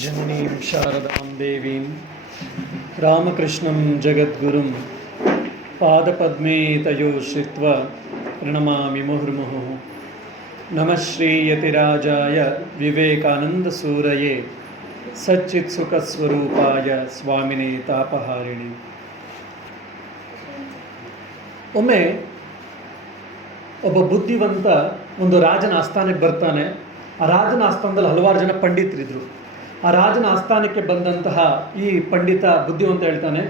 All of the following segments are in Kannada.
जननीं शारदां देवीं रामकृष्णं जगद्गुरुं पादपद्मे तयो श्रित्वा प्रणमामि मुहुर्मुहुः। नमः श्रीयतिराजाय विवेकानन्दसूरये सच्चित्सुखस्वरूपाय स्वामिने तापहारिणे। ಒಮ್ಮೆ ಒಬ್ಬ ಬುದ್ಧಿವಂತ ಒಂದು ರಾಜನ ಆಸ್ಥಾನಕ್ಕೆ ಬರ್ತಾನೆ. ಆ ರಾಜನ ಆಸ್ಥಾನದಲ್ಲಿ ಹಲವಾರು ಜನ ಪಂಡಿತರಿದ್ದರು. ಆ ರಾಜನ ಆಸ್ಥಾನಕ್ಕೆ ಬಂದಂತಹ ಈ ಪಂಡಿತ ಬುದ್ಧಿವಂತ ಹೇಳ್ತಾನೆ,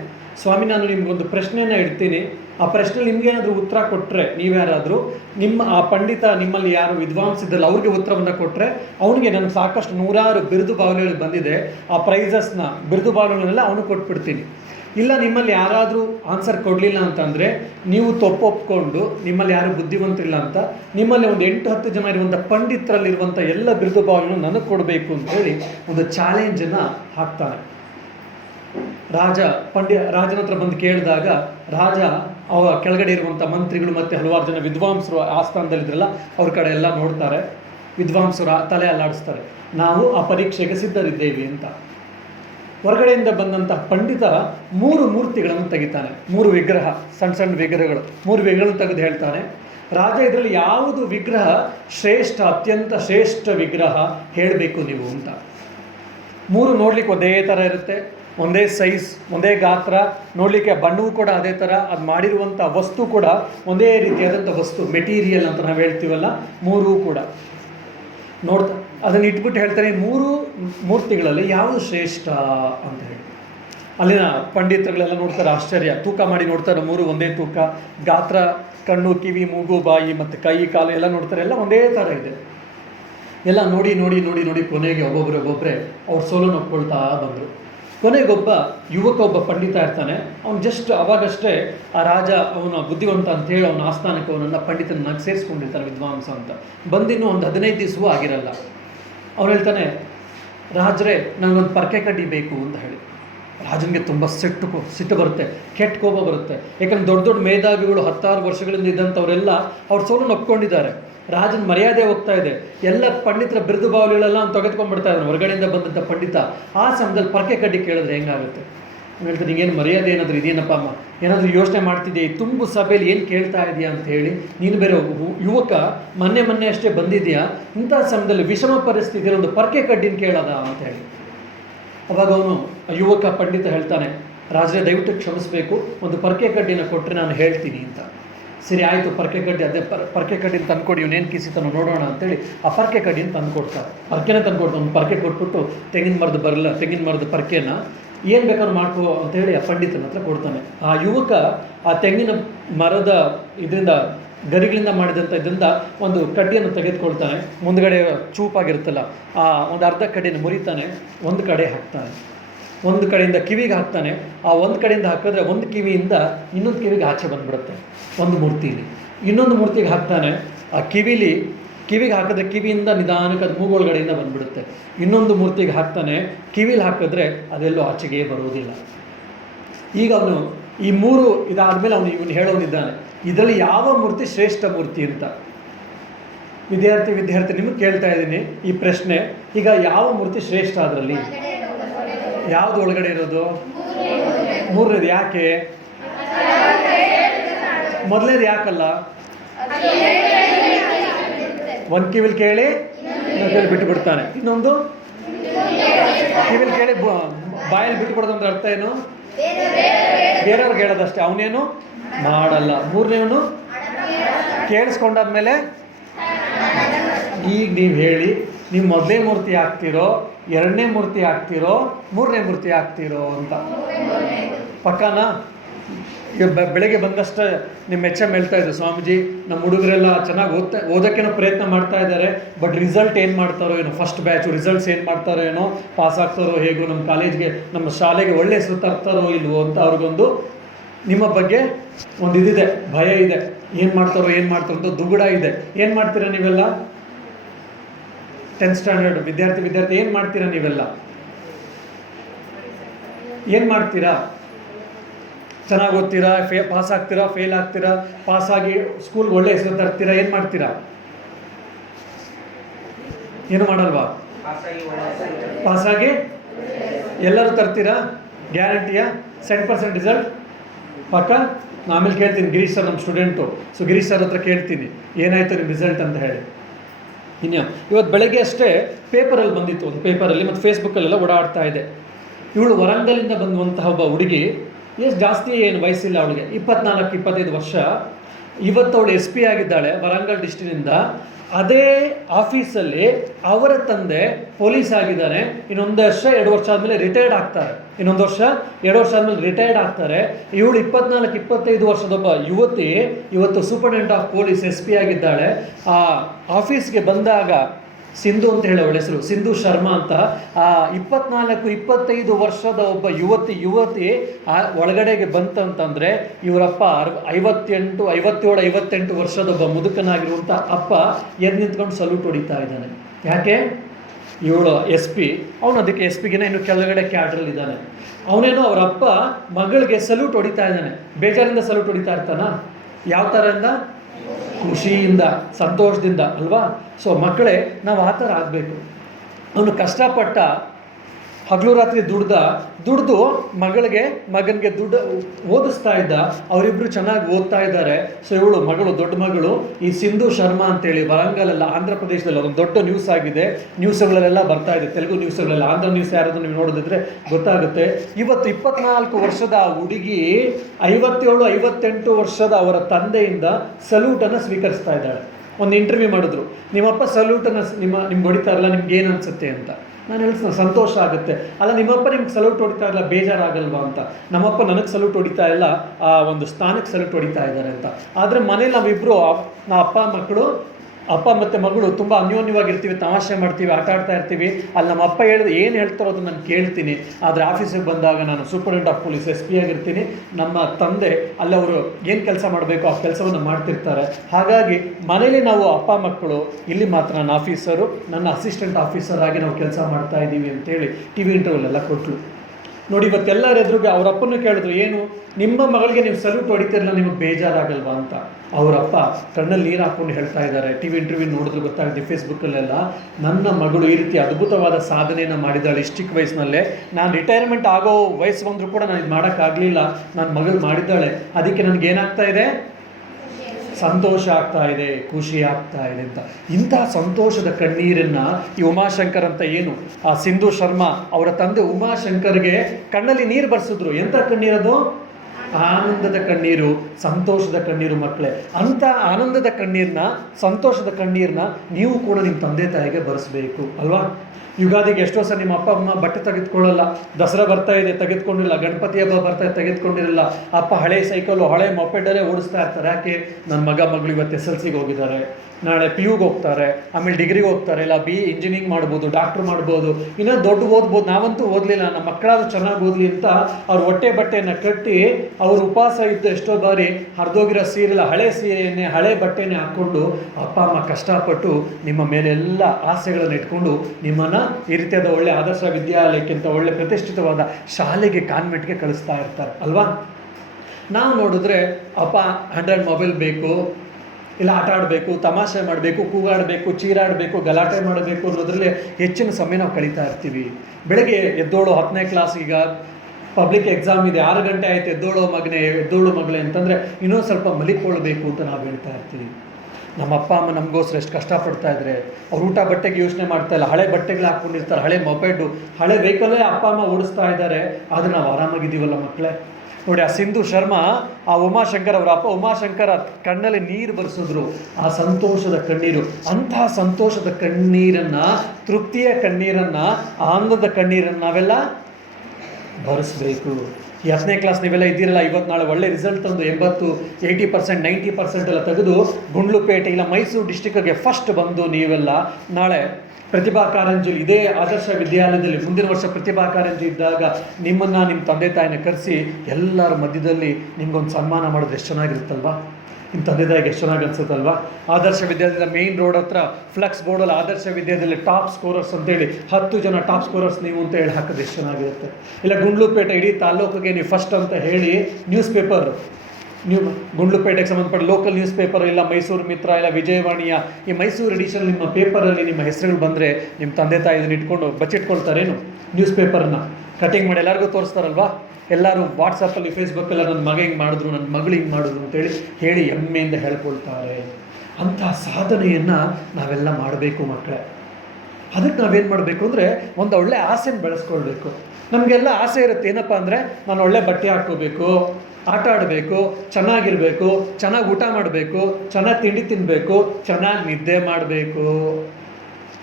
ಸ್ವಾಮಿ, ನಾನು ನಿಮಗೊಂದು ಪ್ರಶ್ನೆಯನ್ನು ಇಡ್ತೀನಿ. ಆ ಪ್ರಶ್ನೆ ನಿಮ್ಗೇನಾದರೂ ಉತ್ತರ ಕೊಟ್ಟರೆ, ನೀವ್ಯಾರಾದರೂ ಆ ಪಂಡಿತ ನಿಮ್ಮಲ್ಲಿ ಯಾರು ವಿದ್ವಾಂಸಿದ್ದಲ್ಲ ಅವ್ರಿಗೆ ಉತ್ತರವನ್ನು ಕೊಟ್ಟರೆ ಅವನಿಗೆ ನನಗೆ ಸಾಕಷ್ಟು ನೂರಾರು ಬಿರುದು ಬಾವಲಿಗಳು ಬಂದಿದೆ, ಆ ಪ್ರೈಸಸ್ನ ಬಿರುದು ಬಾವಲಿಗಳನ್ನೆಲ್ಲ ಅವನು ಕೊಟ್ಬಿಡ್ತೀನಿ. ಇಲ್ಲ, ನಿಮ್ಮಲ್ಲಿ ಯಾರಾದರೂ ಆನ್ಸರ್ ಕೊಡಲಿಲ್ಲ ಅಂತಂದರೆ ನೀವು ಒಪ್ಕೊಂಡು ನಿಮ್ಮಲ್ಲಿ ಯಾರು ಬುದ್ಧಿವಂತರಿಲ್ಲ ಅಂತ ನಿಮ್ಮಲ್ಲಿ ಒಂದು 8-10 ಜನ ಇರುವಂಥ ಪಂಡಿತರಲ್ಲಿರುವಂಥ ಎಲ್ಲ ಬಿರುದು ಭಾವಗಳನ್ನು ನನಗೆ ಕೊಡಬೇಕು ಅಂತೇಳಿ ಒಂದು ಚಾಲೆಂಜನ್ನು ಹಾಕ್ತಾನೆ. ರಾಜನ ಹತ್ರ ಬಂದು ಕೇಳಿದಾಗ ರಾಜ ಅವ ಕೆಳಗಡೆ ಇರುವಂಥ ಮಂತ್ರಿಗಳು ಮತ್ತು ಹಲವಾರು ಜನ ವಿದ್ವಾಂಸರು ಆಸ್ಥಾನದಲ್ಲಿದ್ರಲ್ಲ ಅವ್ರ ಕಡೆ ಎಲ್ಲ ನೋಡ್ತಾರೆ. ವಿದ್ವಾಂಸರು ತಲೆ ಅಲ್ಲಾಡಿಸ್ತಾರೆ, ನಾವು ಆ ಪರೀಕ್ಷೆಗೆ ಸಿದ್ಧರಿದ್ದೇವೆ ಅಂತ. ಹೊರಗಡೆಯಿಂದ ಬಂದಂತಹ ಪಂಡಿತ 3 ಮೂರ್ತಿಗಳನ್ನು ತೆಗಿತಾನೆ. 3 ವಿಗ್ರಹ, ಸಣ್ಣ ಸಣ್ಣ ವಿಗ್ರಹಗಳು, 3 ವಿಗ್ರಹಗಳನ್ನು ತೆಗೆದು ಹೇಳ್ತಾನೆ, ರಾಜ ಇದರಲ್ಲಿ ಯಾವುದು ವಿಗ್ರಹ ಶ್ರೇಷ್ಠ, ಅತ್ಯಂತ ಶ್ರೇಷ್ಠ ವಿಗ್ರಹ ಹೇಳಬೇಕು ನೀವು ಅಂತ. 3 ನೋಡ್ಲಿಕ್ಕೆ ಒಂದೇ ಥರ ಇರುತ್ತೆ, ಒಂದೇ ಸೈಜ್, ಒಂದೇ ಗಾತ್ರ, ನೋಡಲಿಕ್ಕೆ ಬಣ್ಣವೂ ಕೂಡ ಅದೇ ಥರ, ಅದು ಮಾಡಿರುವಂಥ ವಸ್ತು ಕೂಡ ಒಂದೇ ರೀತಿಯಾದಂಥ ವಸ್ತು, ಮೆಟೀರಿಯಲ್ ಅಂತ ನಾವು ಹೇಳ್ತೀವಲ್ಲ, 3 ಕೂಡ ನೋಡ್ತಾ ಅದನ್ನು ಇಟ್ಬಿಟ್ಟು ಹೇಳ್ತಾರೆ, 3 ಮೂರ್ತಿಗಳಲ್ಲಿ ಯಾವುದು ಶ್ರೇಷ್ಠ ಅಂತ ಹೇಳಿ. ಅಲ್ಲಿನ ಪಂಡಿತರುಗಳೆಲ್ಲ ನೋಡ್ತಾರೆ, ಆಶ್ಚರ್ಯ, ತೂಕ ಮಾಡಿ ನೋಡ್ತಾರೆ, 3 ಒಂದೇ ತೂಕ, ಗಾತ್ರ, ಕಣ್ಣು, ಕಿವಿ, ಮೂಗು, ಬಾಯಿ ಮತ್ತು ಕೈ, ಕಾಲು ಎಲ್ಲ ನೋಡ್ತಾರೆ, ಎಲ್ಲ ಒಂದೇ ಥರ ಇದೆ. ಎಲ್ಲ ನೋಡಿ ನೋಡಿ ನೋಡಿ ನೋಡಿ ಕೊನೆಗೆ ಒಬ್ಬೊಬ್ಬರೇ ಅವ್ರ ಸೋಲನ್ನು ಒಪ್ಕೊಳ್ತಾ ಬಂದರು. ಕೊನೆಗೊಬ್ಬ ಒಬ್ಬ ಪಂಡಿತ ಇರ್ತಾನೆ. ಅವನು ಜಸ್ಟ್ ಅವಾಗಷ್ಟೇ ಆ ರಾಜ ಅವನ ಬುದ್ಧಿವಂತ ಅಂತೇಳಿ ಅವನ ಆಸ್ಥಾನಕ್ಕೆ ಅವನನ್ನು ಪಂಡಿತನಾಗಿ ಸೇರಿಸ್ಕೊಂಡಿರ್ತಾನೆ, ವಿದ್ವಾಂಸ ಅಂತ. ಬಂದಿನ್ನೂ ಒಂದು 15 ದಿವಸವೂ ಆಗಿರಲ್ಲ. ಅವ್ನು ಹೇಳ್ತಾನೆ, ರಾಜರೇ, ನನಗೊಂದು ಪರ್ಕೆ ಕಡ್ಡಿ ಬೇಕು ಅಂತ ಹೇಳಿ. ರಾಜನಿಗೆ ತುಂಬ ಸಿಟ್ಟು ಬರುತ್ತೆ, ಕೆಟ್ಟ ಕೋಪ ಬರುತ್ತೆ. ಯಾಕಂದ್ರೆ ದೊಡ್ಡ ದೊಡ್ಡ ಮೇಧಾವಿಗಳು 10 ವರ್ಷಗಳಿಂದ ಇದ್ದಂಥವರೆಲ್ಲ ಅವ್ರ ಸೋಲನ್ನು ಒಪ್ಕೊಂಡಿದ್ದಾರೆ. ರಾಜನ ಮರ್ಯಾದೆ ಹೋಗ್ತಾ ಇದೆ. ಎಲ್ಲ ಪಂಡಿತರ ಬಿರುದು ಬಾವಲಿಗಳೆಲ್ಲ ಅವ್ನು ತೆಗೆದುಕೊಂಡ್ಬಿಡ್ತಾ ಇದ್ದಾನೆ, ಹೊರಗಡೆಯಿಂದ ಬಂದಂಥ ಪಂಡಿತ. ಆ ಸಮಯದಲ್ಲಿ ಪರ್ಕೆ ಕಡ್ಡಿ ಕೇಳಿದ್ರೆ ಹೆಂಗಾಗುತ್ತೆ? ಅವ್ನು ಹೇಳ್ತಾರೆ, ನಿಂಗೇನು ಮರ್ಯಾದೆ ಏನಾದರೂ ಇದೆಯೇನಪ್ಪ ಅಮ್ಮ, ಏನಾದರೂ ಯೋಚನೆ ಮಾಡ್ತಿದ್ದೆ, ಈ ತುಂಬು ಸಭೆಯಲ್ಲಿ ಏನು ಕೇಳ್ತಾ ಇದೆಯಾ ಅಂತ ಹೇಳಿ. ನೀನು ಬೇರೆ ಯುವಕ, ಮೊನ್ನೆ ಅಷ್ಟೇ ಬಂದಿದೆಯಾ, ಇಂಥ ಸಮಯದಲ್ಲಿ ವಿಷಮ ಪರಿಸ್ಥಿತಿಯಲ್ಲಿ ಒಂದು ಪರ್ಕೆ ಕಡ್ಡಿನ ಕೇಳೋದ ಅಂತ ಹೇಳಿ. ಅವಾಗ ಅವನು ಯುವಕ ಪಂಡಿತ ಹೇಳ್ತಾನೆ, ರಾಜರೇ ದಯವಿಟ್ಟು ಕ್ಷಮಿಸಬೇಕು, ಒಂದು ಪರ್ಕೆ ಕಡ್ಡಿನ ಕೊಟ್ಟರೆ ನಾನು ಹೇಳ್ತೀನಿ ಅಂತ. ಸರಿ ಆಯಿತು, ಪರ್ಕೆ ಕಡ್ಡಿ, ಅದೇ ಪರ್ಕೆ ಕಡ್ಡಿನ ತಂದುಕೊಡಿ, ಇವನೇನು ಕಿಸಿತಾನೋ ನೋಡೋಣ ಅಂತೇಳಿ ಆ ಪರ್ಕೆ ಕಡ್ಡಿನ ತಂದುಕೊಡ್ತಾರೆ. ಪರ್ಕೆನೇ ತಂದುಕೊಡ್ತಾನೆ. ಒಂದು ಪರ್ಕೆ ಕೊಟ್ಬಿಟ್ಟು ತೆಂಗಿನ ಮರದ ಪರ್ಕೆನ ಏನು ಬೇಕಾದ್ರೂ ಮಾಡ್ಕೋ ಅಂತೇಳಿ ಆ ಪಂಡಿತನ ಹತ್ರ ಕೊಡ್ತಾನೆ. ಆ ಯುವಕ ಆ ತೆಂಗಿನ ಮರದ ಇದರಿಂದ ಗರಿಗಳಿಂದ ಮಾಡಿದಂಥ ಇದರಿಂದ ಒಂದು ಕಡ್ಡಿಯನ್ನು ತೆಗೆದುಕೊಳ್ತಾನೆ. ಮುಂದ್ಗಡೆ ಚೂಪಾಗಿರುತ್ತಲ್ಲ, ಆ ಒಂದು ಅರ್ಧ ಕಡ್ಡಿನ ಮುರಿತಾನೆ, ಒಂದು ಕಡೆ ಹಾಕ್ತಾನೆ, ಒಂದು ಕಡೆಯಿಂದ ಕಿವಿಗೆ ಹಾಕ್ತಾನೆ. ಆ ಒಂದು ಕಡೆಯಿಂದ ಹಾಕಿದ್ರೆ ಒಂದು ಕಿವಿಯಿಂದ ಇನ್ನೊಂದು ಕಿವಿಗೆ ಆಚೆ ಬಂದುಬಿಡುತ್ತೆ ಒಂದು ಮೂರ್ತಿಲಿ. ಇನ್ನೊಂದು ಮೂರ್ತಿಗೆ ಹಾಕ್ತಾನೆ, ಆ ಕಿವಿಗೆ ಹಾಕಿದ್ರೆ ಕಿವಿಯಿಂದ ನಿಧಾನಕ್ಕೆ ಅದು ಮೂಗೊಳಗಡೆಯಿಂದ ಬಂದುಬಿಡುತ್ತೆ. ಇನ್ನೊಂದು ಮೂರ್ತಿಗೆ ಹಾಕ್ತಾನೆ, ಕಿವಿಲಿ ಹಾಕಿದ್ರೆ ಅದೆಲ್ಲೋ ಆಚೆಗೆ ಬರೋದಿಲ್ಲ. ಈಗ ಅವನು ಈ 3 ಇದಾದಮೇಲೆ ಇವನು ಹೇಳೋನಿದ್ದಾನೆ, ಇದರಲ್ಲಿ ಯಾವ ಮೂರ್ತಿ ಶ್ರೇಷ್ಠ ಮೂರ್ತಿ ಅಂತ. ವಿದ್ಯಾರ್ಥಿ ನಿಮಗೆ ಕೇಳ್ತಾ ಇದ್ದೀನಿ ಈ ಪ್ರಶ್ನೆ. ಈಗ ಯಾವ ಮೂರ್ತಿ ಶ್ರೇಷ್ಠ? ಅದರಲ್ಲಿ ಯಾವುದು ಒಳಗಡೆ ಇರೋದು? 3ನೇದು ಯಾಕೆ? ಮೊದಲನೇದು ಯಾಕಲ್ಲ? ಒಂದು ಕಿವಿಲ್ ಕೇಳಿ ಇನ್ನೊಂದು ಕಿವಿಲ್ ಬಿಟ್ಟು ಬಿಡ್ತಾನೆ, ಇನ್ನೊಂದು ಕಿವಿಲ್ ಕೇಳಿ ಬಾಯಲ್ಲಿ ಬಿಟ್ಟು ಬಿಡೋದಂದ್ರೆ ಅರ್ಥ ಏನು? ಬೇರೆಯವ್ರಿಗೆ ಹೇಳೋದಷ್ಟೇ, ಅವನೇನು ಮಾಡಲ್ಲ. 3ನೇವನು ಕೇಳಿಸ್ಕೊಂಡಾದ್ಮೇಲೆ ಈಗ ನೀವು ಹೇಳಿ, ನೀವು ಮೊದಲನೇ ಮೂರ್ತಿ ಹಾಕ್ತಿರೋ, 2ನೇ ಮೂರ್ತಿ ಹಾಕ್ತಿರೋ, 3ನೇ ಮೂರ್ತಿ ಹಾಕ್ತಿರೋ ಅಂತ. ಪಕ್ಕನಾ? ಈಗ ಬೆಳಗ್ಗೆ ಬಂದಷ್ಟೇ ನಿಮ್ಮ HM ಹೇಳ್ತಾ ಇದ್ರು, ಸ್ವಾಮೀಜಿ ನಮ್ಮ ಹುಡುಗರೆಲ್ಲ ಚೆನ್ನಾಗಿ ಓದೋಕ್ಕೇನೋ ಪ್ರಯತ್ನ ಮಾಡ್ತಾ ಇದ್ದಾರೆ, ಬಟ್ ರಿಸಲ್ಟ್ ಏನು ಮಾಡ್ತಾರೋ ಏನೋ, ಫಸ್ಟ್ ಬ್ಯಾಚು ರಿಸಲ್ಟ್ಸ್ ಏನು ಮಾಡ್ತಾರೋ ಏನೋ, ಪಾಸ್ ಆಗ್ತಾರೋ ಹೇಗೋ, ನಮ್ಮ ಕಾಲೇಜ್ಗೆ ನಮ್ಮ ಶಾಲೆಗೆ ಒಳ್ಳೆ ಹೆಸರು ತರ್ತಾರೋ ಇಲ್ವೋ ಅಂತ ಅವ್ರಿಗೊಂದು ನಿಮ್ಮ ಬಗ್ಗೆ ಒಂದು ಇದಿದೆ, ಭಯ ಇದೆ. ಏನು ಮಾಡ್ತಾರೋ ಅಂತ ದುಗುಡ ಇದೆ. ಏನು ಮಾಡ್ತೀರಾ ನೀವೆಲ್ಲ? 10th ಸ್ಟ್ಯಾಂಡರ್ಡ್ ವಿದ್ಯಾರ್ಥಿ ಏನು ಮಾಡ್ತೀರಾ ನೀವೆಲ್ಲ? ಏನು ಮಾಡ್ತೀರಾ? ಚೆನ್ನಾಗಿ ಓದ್ತೀರಾ, ಪಾಸ್ ಆಗ್ತೀರಾ, ಫೇಲ್ ಆಗ್ತೀರಾ, ಪಾಸಾಗಿ ಸ್ಕೂಲ್ಗೆ ಒಳ್ಳೆ ಹೆಸರು ತರ್ತೀರಾ, ಏನು ಮಾಡ್ತೀರಾ? ಏನು ಮಾಡಲ್ವಾ? ಪಾಸಾಗಿ ಎಲ್ಲರೂ ತರ್ತೀರಾ? ಗ್ಯಾರಂಟಿಯಾ? 100% ರಿಸಲ್ಟ್ ಪಕ್ಕ? ನಾನು ಆಮೇಲೆ ಕೇಳ್ತೀನಿ ಗಿರೀಶ್ ಸರ್ ನಮ್ಮ ಸ್ಟೂಡೆಂಟು, ಸೊ ಗಿರೀಶ್ ಸರ್ ಹತ್ರ ಕೇಳ್ತೀನಿ ಏನಾಯಿತು ನಿಮ್ಮ ರಿಸಲ್ಟ್ ಅಂತ ಹೇಳಿ. ಇನ್ನು ಇವತ್ತು ಬೆಳಗ್ಗೆ ಅಷ್ಟೇ ಪೇಪರಲ್ಲಿ ಬಂದಿತ್ತು, ಒಂದು ಪೇಪರಲ್ಲಿ ಮತ್ತು ಫೇಸ್ಬುಕ್ಕಲ್ಲೆಲ್ಲ ಓಡಾಡ್ತಾ ಇದೆ. ಇವಳು ವರಂಗಲಿಂದ ಬಂದುವಂತಹ ಒಬ್ಬ ಹುಡುಗಿ, ಎಷ್ಟು ಜಾಸ್ತಿ ಏನು ವಯಸ್ಸಿಲ್ಲ ಅವಳಿಗೆ, 24-25 ವರ್ಷ. ಇವತ್ತು ಅವಳು SP ಆಗಿದ್ದಾಳೆ ವರಂಗಲ್ ಡಿಸ್ಟ್ರಿಕ್ಟಿನಿಂದ. ಅದೇ ಆಫೀಸಲ್ಲಿ ಅವರ ತಂದೆ ಪೊಲೀಸ್ ಆಗಿದ್ದಾರೆ. ಇನ್ನೊಂದು ವರ್ಷ 2 ವರ್ಷ ಆದಮೇಲೆ ರಿಟೈರ್ಡ್ ಆಗ್ತಾರೆ. ಇನ್ನೊಂದು ವರ್ಷ 2 ವರ್ಷ ಆದಮೇಲೆ ರಿಟೈರ್ಡ್ ಆಗ್ತಾರೆ. ಇವಳು 24-25 ವರ್ಷದೊಬ್ಬ ಯುವತಿ ಇವತ್ತು ಸೂಪರಿಂಟೆಂಡೆಂಟ್ ಆಫ್ ಪೊಲೀಸ್ SP ಆಗಿದ್ದಾಳೆ. ಆ ಆಫೀಸ್ಗೆ ಬಂದಾಗ ಸಿಂಧು ಅಂತ ಹೇಳಿ ಅವಳ ಹೆಸರು, ಸಿಂಧು ಶರ್ಮಾ ಅಂತ. ಆ 24-25 ವರ್ಷದ ಒಬ್ಬ ಯುವತಿ ಆ ಒಳಗಡೆಗೆ ಬಂತಂತಂದರೆ ಇವರಪ್ಪ 57-58 ವರ್ಷದ ಒಬ್ಬ ಮುದುಕನಾಗಿರುವಂಥ ಅಪ್ಪ ಎದ್ದು ನಿಂತ್ಕೊಂಡು ಸಲ್ಯೂಟ್ ಹೊಡಿತಾ ಇದ್ದಾನೆ. ಯಾಕೆ? ಇವಳು SP, ಅವನು ಅದಕ್ಕೆ SPಗಿನ ಇನ್ನು ಕೆಳಗಡೆ ಕ್ಯಾಡ್ರಲ್ಲಿದ್ದಾನೆ. ಅವನೇನೋ ಅವರಪ್ಪ ಮಗಳಿಗೆ ಸಲ್ಯೂಟ್ ಹೊಡಿತಾ ಇದ್ದಾನೆ. ಬೇಜಾರಿಂದ ಸಲ್ಯೂಟ್ ಹೊಡಿತಾ ಇರ್ತಾನ? ಯಾವ ಥರದಿಂದ? ಖುಷಿಯಿಂದ, ಸಂತೋಷದಿಂದ ಅಲ್ವಾ? ಸೊ ಮಕ್ಕಳೇ, ನಾವು ಆ ಥರ ಆಗಬೇಕು. ಅವನು ಕಷ್ಟಪಟ್ಟ ಹಗಲು ರಾತ್ರಿ ದುಡ್ದು ಮಗನಿಗೆ ದುಡ್ಡು ಓದಿಸ್ತಾ ಇದ್ದ. ಅವರಿಬ್ಬರು ಚೆನ್ನಾಗಿ ಓದ್ತಾ ಇದ್ದಾರೆ. ಸೊ ಇವಳು ಮಗಳು, ದೊಡ್ಡ ಮಗಳು, ಈ ಸಿಂಧು ಶರ್ಮಾ ಅಂತೇಳಿ ವರಂಗಲ್ ಆಂಧ್ರ ಪ್ರದೇಶದಲ್ಲಿ ಅದೊಂದು ದೊಡ್ಡ ನ್ಯೂಸ್ ಆಗಿದೆ. ನ್ಯೂಸ್ಗಳಲ್ಲೆಲ್ಲ ಬರ್ತಾ ಇದೆ, ತೆಲುಗು ನ್ಯೂಸ್ಗಳೆಲ್ಲ. ಆಂಧ್ರ ನ್ಯೂಸ್ ಯಾರಾದರೂ ನೀವು ನೋಡಿದ್ರೆ ಗೊತ್ತಾಗುತ್ತೆ. ಇವತ್ತು 24 ವರ್ಷದ ಆ ಹುಡುಗಿ 57-58 ವರ್ಷದ ಅವರ ತಂದೆಯಿಂದ ಸಲ್ಯೂಟನ್ನು ಸ್ವೀಕರಿಸ್ತಾ ಇದ್ದಾಳೆ. ಒಂದು ಇಂಟರ್ವ್ಯೂ ಮಾಡಿದ್ರು, ನಿಮ್ಮಪ್ಪ ಸಲ್ಯೂಟನ್ನು ನಿಮ್ಗೆ ಹೊಡಿತಾರಲ್ಲ, ನಿಮ್ಗೆ ಏನು ಅನಿಸುತ್ತೆ ಅಂತ. ನಾನು ಹೇಳ್ತೀನಿ ಸಂತೋಷ ಆಗುತ್ತೆ. ಅಲ್ಲ, ನಿಮ್ಮಪ್ಪ ನಿಮ್ಗೆ ಸಲ್ಯೂಟ್ ಹೊಡಿತಾ ಇಲ್ಲ, ಬೇಜಾರಾಗಲ್ವಾ ಅಂತ. ನಮ್ಮಪ್ಪ ನನಗೆ ಸಲ್ಯೂಟ್ ಹೊಡಿತಾ ಇಲ್ಲ, ಆ ಒಂದು ಸ್ಥಾನಕ್ಕೆ ಸಲ್ಯೂಟ್ ಹೊಡಿತಾ ಇದ್ದಾರೆ ಅಂತ. ಆದರೆ ಮನೇಲಿ ನಾವಿಬ್ಬರು, ಅಪ್ಪ ಮತ್ತು ಮಗಳು ತುಂಬ ಅನ್ಯೋನ್ಯವಾಗಿರ್ತೀವಿ, ತಮಾಷೆ ಮಾಡ್ತೀವಿ, ಆಟ ಆಡ್ತಾ ಇರ್ತೀವಿ. ಅಲ್ಲಿ ನಮ್ಮ ಅಪ್ಪ ಏನು ಹೇಳ್ತಾರೋ ಅದು ನಾನು ಕೇಳ್ತೀನಿ. ಆದರೆ ಆಫೀಸಿಗೆ ಬಂದಾಗ ನಾನು ಸೂಪರಿಂಟೆಂಡೆಂಟ್ ಆಫ್ ಪೊಲೀಸ್ SP ಆಗಿರ್ತೀನಿ. ನಮ್ಮ ತಂದೆ ಅಲ್ಲಿ ಅವರು ಏನು ಕೆಲಸ ಮಾಡಬೇಕು ಆ ಕೆಲಸವನ್ನು ಮಾಡ್ತಿರ್ತಾರೆ. ಹಾಗಾಗಿ ಮನೇಲಿ ನಾವು ಅಪ್ಪ ಮಕ್ಕಳು, ಇಲ್ಲಿ ಮಾತ್ರ ನನ್ನ ಆಫೀಸರು, ನನ್ನ ಅಸಿಸ್ಟೆಂಟ್ ಆಫೀಸರ್ ಆಗಿ ನಾವು ಕೆಲಸ ಮಾಡ್ತಾ ಇದ್ದೀವಿ ಅಂತೇಳಿ TV ಇಂಟರ್ವ್ಯೂಲೆಲ್ಲ ಕೊಟ್ಟರು. ನೋಡಿ, ಇವತ್ತೆಲ್ಲರ ಎದುರಿಗೆ ಅವರಪ್ಪನೂ ಕೇಳಿದ್ರು, ಏನು ನಿಮ್ಮ ಮಗಳಿಗೆ ನೀವು ಸಲ್ಯೂಟ್ ಹೊಡಿತಿರಲ್ಲ, ನಿಮಗೆ ಬೇಜಾರಾಗಲ್ವಾ ಅಂತ. ಅವರಪ್ಪ ಕಣ್ಣಲ್ಲಿ ನೀರು ಹಾಕ್ಕೊಂಡು ಹೇಳ್ತಾ ಇದ್ದಾರೆ. TV ಇಂಟರ್ವ್ಯೂ ನೋಡಿದ್ರೆ ಗೊತ್ತಾಗುತ್ತೆ, ಫೇಸ್ಬುಕ್ಕಲ್ಲೆಲ್ಲ. ನನ್ನ ಮಗಳು ಈ ರೀತಿ ಅದ್ಭುತವಾದ ಸಾಧನೆಯನ್ನು ಮಾಡಿದ್ದಾಳೆ ಇಷ್ಟು ಚಿಕ್ಕ ವಯಸ್ಸಿನಲ್ಲೇ. ನಾನು ರಿಟೈರ್ಮೆಂಟ್ ಆಗೋ ವಯಸ್ಸು ಬಂದರೂ ಕೂಡ ನಾನು ಇದು ಮಾಡೋಕ್ಕಾಗಲಿಲ್ಲ, ನನ್ನ ಮಗಳು ಮಾಡಿದ್ದಾಳೆ. ಅದಕ್ಕೆ ನನಗೇನಾಗ್ತಾ ಇದೆ? ಸಂತೋಷ ಆಗ್ತಾ ಇದೆ, ಖುಷಿ ಆಗ್ತಾ ಇದೆ ಅಂತ. ಇಂತಹ ಸಂತೋಷದ ಕಣ್ಣೀರನ್ನು ಈ ಉಮಾಶಂಕರ್ ಅಂತ ಏನು ಆ ಸಿಂಧು ಶರ್ಮಾ ಅವರ ತಂದೆ ಉಮಾಶಂಕರ್ಗೆ ಕಣ್ಣಲ್ಲಿ ನೀರು ಬರ್ಸಿದ್ರು. ಎಂಥ ಕಣ್ಣೀರದು? ಆನಂದದ ಕಣ್ಣೀರು, ಸಂತೋಷದ ಕಣ್ಣೀರು. ಮಕ್ಕಳೇ, ಅಂಥ ಆನಂದದ ಕಣ್ಣೀರನ್ನ, ಸಂತೋಷದ ಕಣ್ಣೀರನ್ನ ನೀವು ಕೂಡ ನಿಮ್ಮ ತಂದೆ ತಾಯಿಗೆ ಬರೆಸಬೇಕು ಅಲ್ವಾ? ಯುಗಾದಿಗೆ ಎಷ್ಟೋ ಸಲ ನಿಮ್ಮ ಅಪ್ಪ ಅಮ್ಮ ಬಟ್ಟೆ ತೆಗೆದುಕೊಳ್ಳಲ್ಲ. ದಸರಾ ಬರ್ತಾ ಇದೆ, ತೆಗೆದುಕೊಂಡಿರಲ್ಲ. ಗಣಪತಿ ಹಬ್ಬ ಬರ್ತಾ ಇದೆ, ತೆಗೆದುಕೊಂಡಿರಲ್ಲ. ಅಪ್ಪ ಹಳೆ ಸೈಕಲು, ಹಳೆ ಮೊಪೆಡಲ್ಲೇ ಓಡಿಸ್ತಾ ಇರ್ತಾರೆ. ಯಾಕೆ? ನನ್ನ ಮಗಳು ಇವತ್ತು SLCಗೆ ಹೋಗಿದ್ದಾರೆ, ನಾಳೆ PUಗೆ ಹೋಗ್ತಾರೆ, ಆಮೇಲೆ ಡಿಗ್ರಿಗೆ ಹೋಗ್ತಾರೆ, ಇಲ್ಲ BE ಇಂಜಿನಿಯರಿಂಗ್ ಮಾಡ್ಬೋದು, ಡಾಕ್ಟ್ರ್ ಮಾಡ್ಬೋದು, ಇನ್ನೂ ದೊಡ್ಡ ಓದ್ಬೋದು. ನಾವಂತೂ ಓದಲಿಲ್ಲ, ನಮ್ಮ ಮಕ್ಕಳಾದ್ರೂ ಚೆನ್ನಾಗಿ ಓದಲಿ ಅಂತ ಅವ್ರ ಹೊಟ್ಟೆ ಬಟ್ಟೆಯನ್ನು ಕಟ್ಟಿ ಅವ್ರು ಉಪವಾಸ ಇದ್ದು ಎಷ್ಟೋ ಬಾರಿ ಹರಿದೋಗಿರೋ ಸೀರೆಲ್ಲ, ಹಳೆ ಸೀರೆಯನ್ನೇ, ಹಳೆ ಬಟ್ಟೆನೇ ಹಾಕ್ಕೊಂಡು ಅಪ್ಪ ಅಮ್ಮ ಕಷ್ಟಪಟ್ಟು ನಿಮ್ಮ ಮೇಲೆಲ್ಲ ಆಸೆಗಳನ್ನು ಇಟ್ಕೊಂಡು ನಿಮ್ಮನ್ನು ಈ ರೀತಿಯಾದ ಒಳ್ಳೆ ಆದರ್ಶ ವಿದ್ಯಾಲಯಕ್ಕಿಂತ ಒಳ್ಳೆ ಪ್ರತಿಷ್ಠಿತವಾದ ಶಾಲೆಗೆ, ಕಾನ್ವೆಂಟ್ಗೆ ಕಳಿಸ್ತಾ ಇರ್ತಾರೆ ಅಲ್ವಾ? ನಾವು ನೋಡಿದ್ರೆ ಅಪ್ಪ ಆಂಡ್ರಾಯ್ಡ್ ಮೊಬೈಲ್ ಬೇಕು, ಇಲ್ಲ ಆಟ ಆಡಬೇಕು, ತಮಾಷೆ ಮಾಡಬೇಕು, ಕೂಗಾಡಬೇಕು, ಚೀರಾಡಬೇಕು, ಗಲಾಟೆ ಮಾಡಬೇಕು ಅನ್ನೋದ್ರಲ್ಲಿ ಹೆಚ್ಚಿನ ಸಮಯ ನಾವು ಕಳೀತಾ ಇರ್ತೀವಿ. ಬೆಳಗ್ಗೆ ಎದ್ದೋಳು 10ನೇ ಕ್ಲಾಸ್, ಈಗ ಪಬ್ಲಿಕ್ ಎಕ್ಸಾಮ್ ಇದೆ, 6 ಗಂಟೆ ಆಯಿತು, ಎದ್ದೋಳು ಮಗಳೇ ಅಂತಂದರೆ ಇನ್ನೊಂದು ಸ್ವಲ್ಪ ಮಲಿಕೊಳ್ಬೇಕು ಅಂತ ನಾವು ಹೇಳ್ತಾ ಇರ್ತೀವಿ. ನಮ್ಮ ಅಪ್ಪ ಅಮ್ಮ ನಮಗೋಸ್ಕರ ಎಷ್ಟು ಕಷ್ಟಪಡ್ತಾ ಇದ್ದಾರೆ. ಅವ್ರು ಊಟ ಬಟ್ಟೆಗೆ ಯೋಚನೆ ಮಾಡ್ತಾ ಇಲ್ಲ, ಹಳೆ ಬಟ್ಟೆಗಳು ಹಾಕ್ಕೊಂಡಿರ್ತಾರೆ, ಹಳೆ ಮೊಬೈಲು, ಹಳೆ ವೆಹಿಕಲ್ಲೇ ಅಪ್ಪ ಅಮ್ಮ ಓಡಿಸ್ತಾ ಇದ್ದಾರೆ. ಆದರೆ ನಾವು ಆರಾಮಾಗಿದ್ದೀವಲ್ಲ ಮಕ್ಕಳೇ? ನೋಡಿ, ಆ ಸಿಂಧು ಶರ್ಮಾ, ಆ ಉಮಾಶಂಕರ್ ಅವರ ಅಪ್ಪ ಉಮಾಶಂಕರ್ ಕಣ್ಣಲ್ಲಿ ನೀರು ಬರೆಸಿದ್ರು, ಆ ಸಂತೋಷದ ಕಣ್ಣೀರು. ಅಂತಹ ಸಂತೋಷದ ಕಣ್ಣೀರನ್ನು, ತೃಪ್ತಿಯ ಕಣ್ಣೀರನ್ನು, ಆನಂದದ ಕಣ್ಣೀರನ್ನು ನಾವೆಲ್ಲ ಬರೆಸಬೇಕು. ಈ 10ನೇ ಕ್ಲಾಸ್ ನೀವೆಲ್ಲ ಇದ್ದೀರಲ್ಲ, ಇವತ್ತು ನಾಳೆ ಒಳ್ಳೆ ರಿಸಲ್ಟ್ ತಂದು 80%, 80%, 90% ಎಲ್ಲ ತೆಗೆದು ಗುಂಡ್ಲುಪೇಟೆ ಇಲ್ಲ ಮೈಸೂರು ಡಿಸ್ಟಿಕ್ಗೆ ಫಸ್ಟ್ ಬಂದು ನೀವೆಲ್ಲ ನಾಳೆ ಪ್ರತಿಭಾ ಕಾರಂಜಿ, ಇದೇ ಆದರ್ಶ ವಿದ್ಯಾಲಯದಲ್ಲಿ ಮುಂದಿನ ವರ್ಷ ಪ್ರತಿಭಾ ಕಾರಂಜಿ ಇದ್ದಾಗ ನಿಮ್ಮನ್ನು, ನಿಮ್ಮ ತಂದೆ ತಾಯಿನ ಕರೆಸಿ ಎಲ್ಲರ ಮಧ್ಯದಲ್ಲಿ ನಿಮ್ಗೊಂದು ಸನ್ಮಾನ ಮಾಡೋದು ಎಷ್ಟು ಚೆನ್ನಾಗಿರುತ್ತಲ್ವ? ನಿಮ್ಮ ತಂದೆ ತಾಯಿಗೆ ಎಷ್ಟು ಚೆನ್ನಾಗಿ ಅನ್ಸುತ್ತಲ್ವ? ಆದರ್ಶ ವಿದ್ಯಾಲಯದ ಮೇನ್ ರೋಡ್ ಹತ್ರ ಫ್ಲೆಕ್ಸ್ ಬೋರ್ಡಲ್ಲಿ ಆದರ್ಶ ವಿದ್ಯಾಲಯದಲ್ಲಿ ಟಾಪ್ ಸ್ಕೋರರ್ಸ್ ಅಂತೇಳಿ 10 ಜನ ಟಾಪ್ ಸ್ಕೋರರ್ಸ್ ನೀವು ಅಂತ ಹೇಳಿ ಹಾಕೋದು ಎಷ್ಟು ಚೆನ್ನಾಗಿರುತ್ತೆ. ಇಲ್ಲ ಗುಂಡ್ಲುಪೇಟೆ ಇಡೀ ತಾಲ್ಲೂಕಿಗೆ ನೀವು ಫಸ್ಟ್ ಅಂತ ಹೇಳಿ ನ್ಯೂಸ್ ಪೇಪರ್ ನೀವು ಗುಂಡ್ಲುಪೇಟೆಗೆ ಸಂಬಂಧಪಟ್ಟ ಲೋಕಲ್ ನ್ಯೂಸ್ ಪೇಪರ್ ಇಲ್ಲ ಮೈಸೂರು ಮಿತ್ರ ಇಲ್ಲ ವಿಜಯವಾಣಿಯ ಈ ಮೈಸೂರು ಎಡಿಷನ್ ನಿಮ್ಮ ಪೇಪರಲ್ಲಿ ನಿಮ್ಮ ಹೆಸರುಗಳು ಬಂದರೆ ನಿಮ್ಮ ತಂದೆ ತಾಯಿ ಇದನ್ನು ಇಟ್ಕೊಂಡು ಬಚ್ಚಿಟ್ಕೊಳ್ತಾರೇನು? ನ್ಯೂಸ್ ಪೇಪರ್ನ ಕಟಿಂಗ್ ಮಾಡಿ ಎಲ್ಲರಿಗೂ ತೋರಿಸ್ತಾರಲ್ವಾ? ಎಲ್ಲರೂ ವಾಟ್ಸಪ್ಪಲ್ಲಿ ಫೇಸ್ಬುಕ್ಕಲ್ಲ ನನ್ನ ಮಗ ಹಿಂಗೆ ಮಾಡಿದ್ರು, ನನ್ನ ಮಗಳು ಹಿಂಗೆ ಮಾಡಿದ್ರು ಅಂತೇಳಿ ಹೇಳಿ ಹೆಮ್ಮೆಯಿಂದ ಹೇಳ್ಕೊಳ್ತಾರೆ. ಅಂಥ ಸಾಧನೆಯನ್ನು ನಾವೆಲ್ಲ ಮಾಡಬೇಕು ಮಕ್ಕಳೇ. ಅದಕ್ಕೆ ನಾವೇನು ಮಾಡಬೇಕು ಅಂದರೆ ಒಂದು ಒಳ್ಳೆ ಆಸೆನ ಬೆಳೆಸ್ಕೊಳ್ಬೇಕು. ನಮಗೆಲ್ಲ ಆಸೆ ಇರುತ್ತೆ, ಏನಪ್ಪ ಅಂದರೆ ನಾನು ಒಳ್ಳೆ ಬಟ್ಟೆ ಹಾಕ್ಕೋಬೇಕು, ಆಟ ಆಡಬೇಕು, ಚೆನ್ನಾಗಿರಬೇಕು, ಚೆನ್ನಾಗಿ ಊಟ ಮಾಡಬೇಕು, ಚೆನ್ನಾಗಿ ತಿಂಡಿ ತಿನ್ನಬೇಕು, ಚೆನ್ನಾಗಿ ನಿದ್ದೆ ಮಾಡಬೇಕು,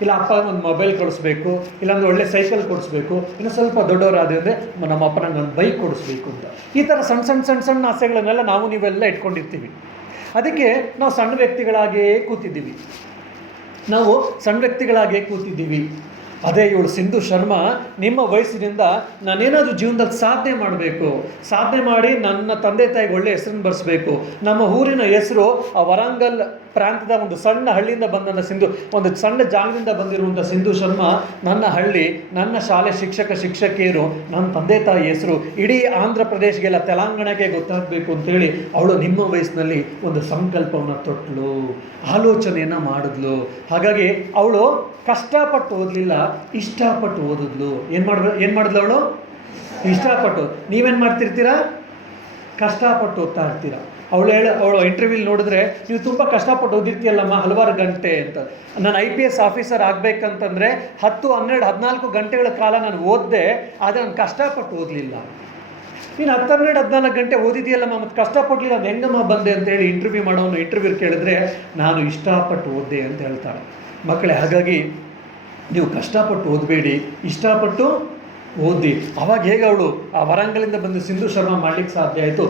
ಇಲ್ಲ ಅಪ್ಪ ಒಂದು ಮೊಬೈಲ್ ಕೊಡಿಸ್ಬೇಕು, ಇಲ್ಲಾಂದ್ರೆ ಒಳ್ಳೆ ಸೈಕಲ್ ಕೊಡಿಸ್ಬೇಕು, ಇನ್ನು ಸ್ವಲ್ಪ ದೊಡ್ಡವರಾದ್ರೆ ಅಂದರೆ ನಮ್ಮ ಅಪ್ಪ ನಂಗೆ ಒಂದು ಬೈಕ್ ಕೊಡಿಸ್ಬೇಕು ಅಂತ. ಈ ಥರ ಸಣ್ಣ ಸಣ್ಣ ಸಣ್ಣ ಸಣ್ಣ ಆಸೆಗಳನ್ನೆಲ್ಲ ನೀವೆಲ್ಲ ಇಟ್ಕೊಂಡಿರ್ತೀವಿ. ಅದಕ್ಕೆ ನಾವು ಸಣ್ಣ ವ್ಯಕ್ತಿಗಳಾಗೇ ಕೂತಿದ್ದೀವಿ. ಅದೇ ಇವಳು ಸಿಂಧು ಶರ್ಮಾ ನಿಮ್ಮ ವಯಸ್ಸಿನಿಂದ ನಾನೇನಾದರೂ ಜೀವನದಲ್ಲಿ ಸಾಧನೆ ಮಾಡಿ ನನ್ನ ತಂದೆ ತಾಯಿಗೆ ಒಳ್ಳೆ ಹೆಸರನ್ನು ಬರೆಸಬೇಕು. ನಮ್ಮ ಊರಿನ ಹೆಸರು ಆ ವರಂಗಲ್ ಪ್ರಾಂತದ ಒಂದು ಸಣ್ಣ ಹಳ್ಳಿಯಿಂದ ಬಂದ ಒಂದು ಸಣ್ಣ ಜಾಗದಿಂದ ಬಂದಿರುವಂಥ ಸಿಂಧು ಶರ್ಮಾ, ನನ್ನ ಹಳ್ಳಿ, ನನ್ನ ಶಾಲೆ ಶಿಕ್ಷಕಿಯರು, ನನ್ನ ತಂದೆ ತಾಯಿ ಹೆಸರು ಇಡೀ ಆಂಧ್ರ ಪ್ರದೇಶಗೆಲ್ಲ ತೆಲಂಗಾಣಕ್ಕೆ ಗೊತ್ತಾಗಬೇಕು ಅಂತೇಳಿ ಅವಳು ನಿಮ್ಮ ವಯಸ್ಸಿನಲ್ಲಿ ಒಂದು ಸಂಕಲ್ಪವನ್ನು ತೊಟ್ಟಳು, ಆಲೋಚನೆಯನ್ನು ಮಾಡಿದ್ಲು. ಹಾಗಾಗಿ ಅವಳು ಕಷ್ಟಪಟ್ಟು ಓದಲಿಲ್ಲ, ಇಷ್ಟಪಟ್ಟು ಓದಿದ್ಲು. ಏನು ಮಾಡಿದ್ಲು ಅವಳು? ಇಷ್ಟಪಟ್ಟು. ನೀವೇನು ಮಾಡ್ತಿರ್ತೀರಾ? ಕಷ್ಟಪಟ್ಟು ಓದ್ತಾ ಇರ್ತೀರಾ. ಅವಳು ಇಂಟರ್ವ್ಯೂಲಿ ನೋಡಿದ್ರೆ ನೀವು ತುಂಬ ಕಷ್ಟಪಟ್ಟು ಓದಿರ್ತೀಯಲ್ಲಮ್ಮ ಹಲವಾರು ಗಂಟೆ ಅಂತ. ನಾನು IPS ಆಫೀಸರ್ ಆಗಬೇಕಂತಂದರೆ 10, 12, 14 ಗಂಟೆಗಳ ಕಾಲ ನಾನು ಓದಿದೆ, ಆದರೆ ನಾನು ಕಷ್ಟಪಟ್ಟು ಓದಲಿಲ್ಲ. ನೀನು 10, 12, 14 ಗಂಟೆ ಓದಿದೆಯಲ್ಲಮ್ಮ, ಮತ್ತು ಕಷ್ಟಪಡಲಿಲ್ಲ, ಅದು ಹೆಂಗಮ್ಮ ಬಂದೆ ಅಂತೇಳಿ ಇಂಟರ್ವ್ಯೂ ಕೇಳಿದ್ರೆ ನಾನು ಇಷ್ಟಪಟ್ಟು ಓದಿದೆ ಅಂತ ಹೇಳ್ತಾಳೆ. ಮಕ್ಕಳೇ, ಹಾಗಾಗಿ ನೀವು ಕಷ್ಟಪಟ್ಟು ಓದಬೇಡಿ, ಇಷ್ಟಪಟ್ಟು ಓದಿ. ಅವಾಗ ಹೇಗೆ ಅವಳು ಆ ವರಂಗಲಿಂದ ಬಂದು ಸಿಂಧು ಶರ್ಮಾ ಮಾಡಲಿಕ್ಕೆ ಸಾಧ್ಯ ಆಯಿತು,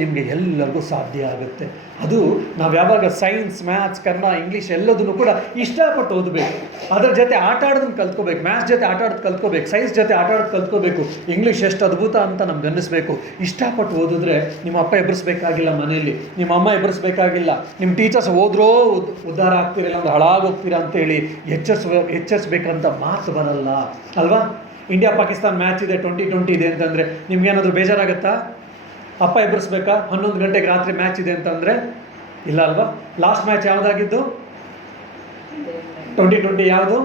ನಿಮಗೆ ಎಲ್ಲರಿಗೂ ಸಾಧ್ಯ ಆಗುತ್ತೆ. ಅದು ನಾವು ಯಾವಾಗ ಸೈನ್ಸ್, ಮ್ಯಾಥ್ಸ್, ಕನ್ನಡ, ಇಂಗ್ಲೀಷ್ ಎಲ್ಲದನ್ನು ಕೂಡ ಇಷ್ಟಪಟ್ಟು ಓದಬೇಕು. ಅದರ ಜೊತೆ ಆಟ ಆಡೋದನ್ನು ಕಲ್ತ್ಕೋಬೇಕು, ಮ್ಯಾಥ್ಸ್ ಜೊತೆ ಆಟ ಆಡೋದು ಕಲ್ತ್ಕೋಬೇಕು, ಸೈನ್ಸ್ ಜೊತೆ ಆಟ ಆಡೋದು ಕಲ್ತ್ಕೋಬೇಕು, ಇಂಗ್ಲೀಷ್ ಎಷ್ಟು ಅದ್ಭುತ ಅಂತ ನಮ್ಗೆ ಅನ್ನಿಸ್ಬೇಕು. ಇಷ್ಟಪಟ್ಟು ಓದಿದ್ರೆ ನಿಮ್ಮ ಅಪ್ಪ ಎಬ್ಬರಿಸ್ಬೇಕಾಗಿಲ್ಲ, ಮನೆಯಲ್ಲಿ ನಿಮ್ಮ ಅಮ್ಮ ಎಬ್ಬರಿಸ್ಬೇಕಾಗಿಲ್ಲ, ನಿಮ್ಮ ಟೀಚರ್ಸ್ ಹೋದ್ರೋ ಉದ್ಧಾರ ಆಗ್ತಿರಲ್ಲ, ಒಂದು ಹಾಳಾಗೋಗ್ತೀರಾ ಅಂತೇಳಿ ಎಚ್ಚರಿಸ್ಬೇಕಂತ ಮಾತು ಬರಲ್ಲ ಅಲ್ವಾ? ಇಂಡಿಯಾ ಪಾಕಿಸ್ತಾನ್ ಮ್ಯಾಚ್ ಇದೆ, 2020 ಇದೆ ಅಂತಂದರೆ ನಿಮ್ಗೇನಾದರೂ ಬೇಜಾರಾಗುತ್ತಾ? ಅಪ್ಪ ಎಬ್ಬರಿಸ್ಬೇಕಾ? 11 ಗಂಟೆಗೆ ರಾತ್ರಿ ಮ್ಯಾಚ್ ಇದೆ ಅಂತಂದರೆ? ಇಲ್ಲ ಅಲ್ವಾ? Last match ಯಾವುದಾಗಿದ್ದು? 2020 ಯಾವುದು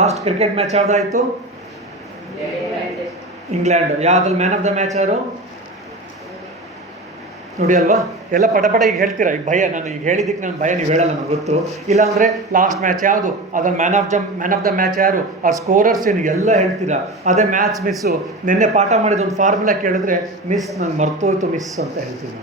ಲಾಸ್ಟ್ ಕ್ರಿಕೆಟ್ ಮ್ಯಾಚ್ ಯಾವುದಾಯಿತು? ಇಂಗ್ಲೆಂಡ್. ಯಾವುದ್ರಲ್ಲಿ ಮ್ಯಾನ್ ಆಫ್ ದ ಮ್ಯಾಚ್ ಯಾರು ನೋಡಿ ಅಲ್ವಾ? ಎಲ್ಲ ಪಟ ಈಗ ಹೇಳ್ತೀರಾ, ಈಗ ಭಯ, ನಾನು ಈಗ ಹೇಳಿದ್ದಕ್ಕೆ ನಾನು ಭಯ, ನೀವು ಹೇಳಲ್ಲ ನನಗೆ ಗೊತ್ತು. ಇಲ್ಲಾಂದರೆ ಲಾಸ್ಟ್ ಮ್ಯಾಚ್ ಯಾವುದು, ಅದನ್ನು ಮ್ಯಾನ್ ಆಫ್ ದ ಮ್ಯಾಚ್ ಯಾರು, ಆ ಸ್ಕೋರರ್ಸ್ ಏನು ಎಲ್ಲ ಹೇಳ್ತೀರಾ. ಅದೇ ಮ್ಯಾಚ್ ಮಿಸ್ಸು, ನಿನ್ನೆ ಪಾಠ ಮಾಡಿದ ಒಂದು ಫಾರ್ಮುಲಾ ಕೇಳಿದ್ರೆ ಮಿಸ್, ನಂಗೆ ಮರ್ತೋಯ್ತು ಮಿಸ್ ಅಂತ ಹೇಳ್ತೀನಿ.